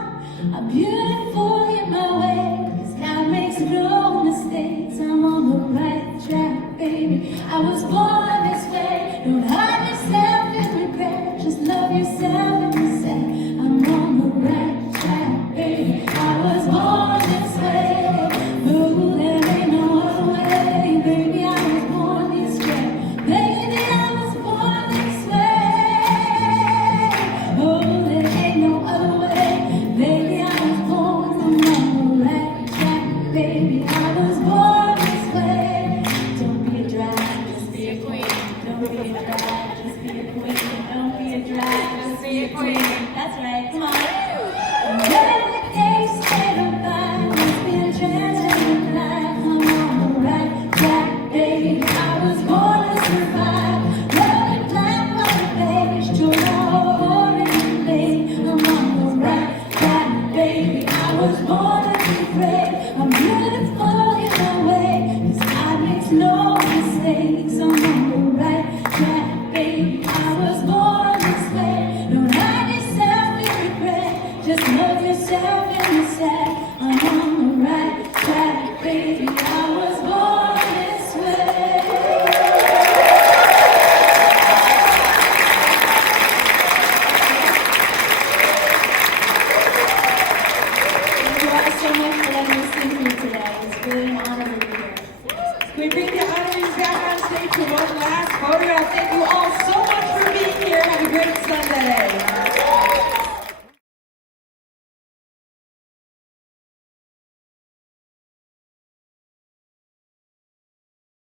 I'm beautiful in my ways. God makes no mistakes. I'm on the right track, baby. I was born this way. Don't hide yourself in regret. Just love yourself and yourself. I'm on the right track, baby. I was born this way. Ooh, there ain't no other way, baby. I was born this way. Baby, I was born this way. Oh, there ain't no other way, baby. I was born. I'm on the right track, baby. I was born this way. Don't be a drag, just be a queen. Don't be a drag, just be a queen. Don't be a drag, just be a queen. That's right, come on. Every day, state of mind, must be a transcendent life. I'm on the right track, baby. I was born to survive. Loving black on the page, joy all in the lane. I'm on the right track, baby. I was born to be great. I'm beautiful in my way, 'cause God makes no mistakes. I'm on the right track, baby. I was born this way. Don't hide yourself in regret. Just love yourself and yourself. I'm on the right track, baby. I was born this way. Thank you guys so much for letting me sing here today. It's really an honor to be here. We bring the honorees back on stage for one last photo. Thank you all so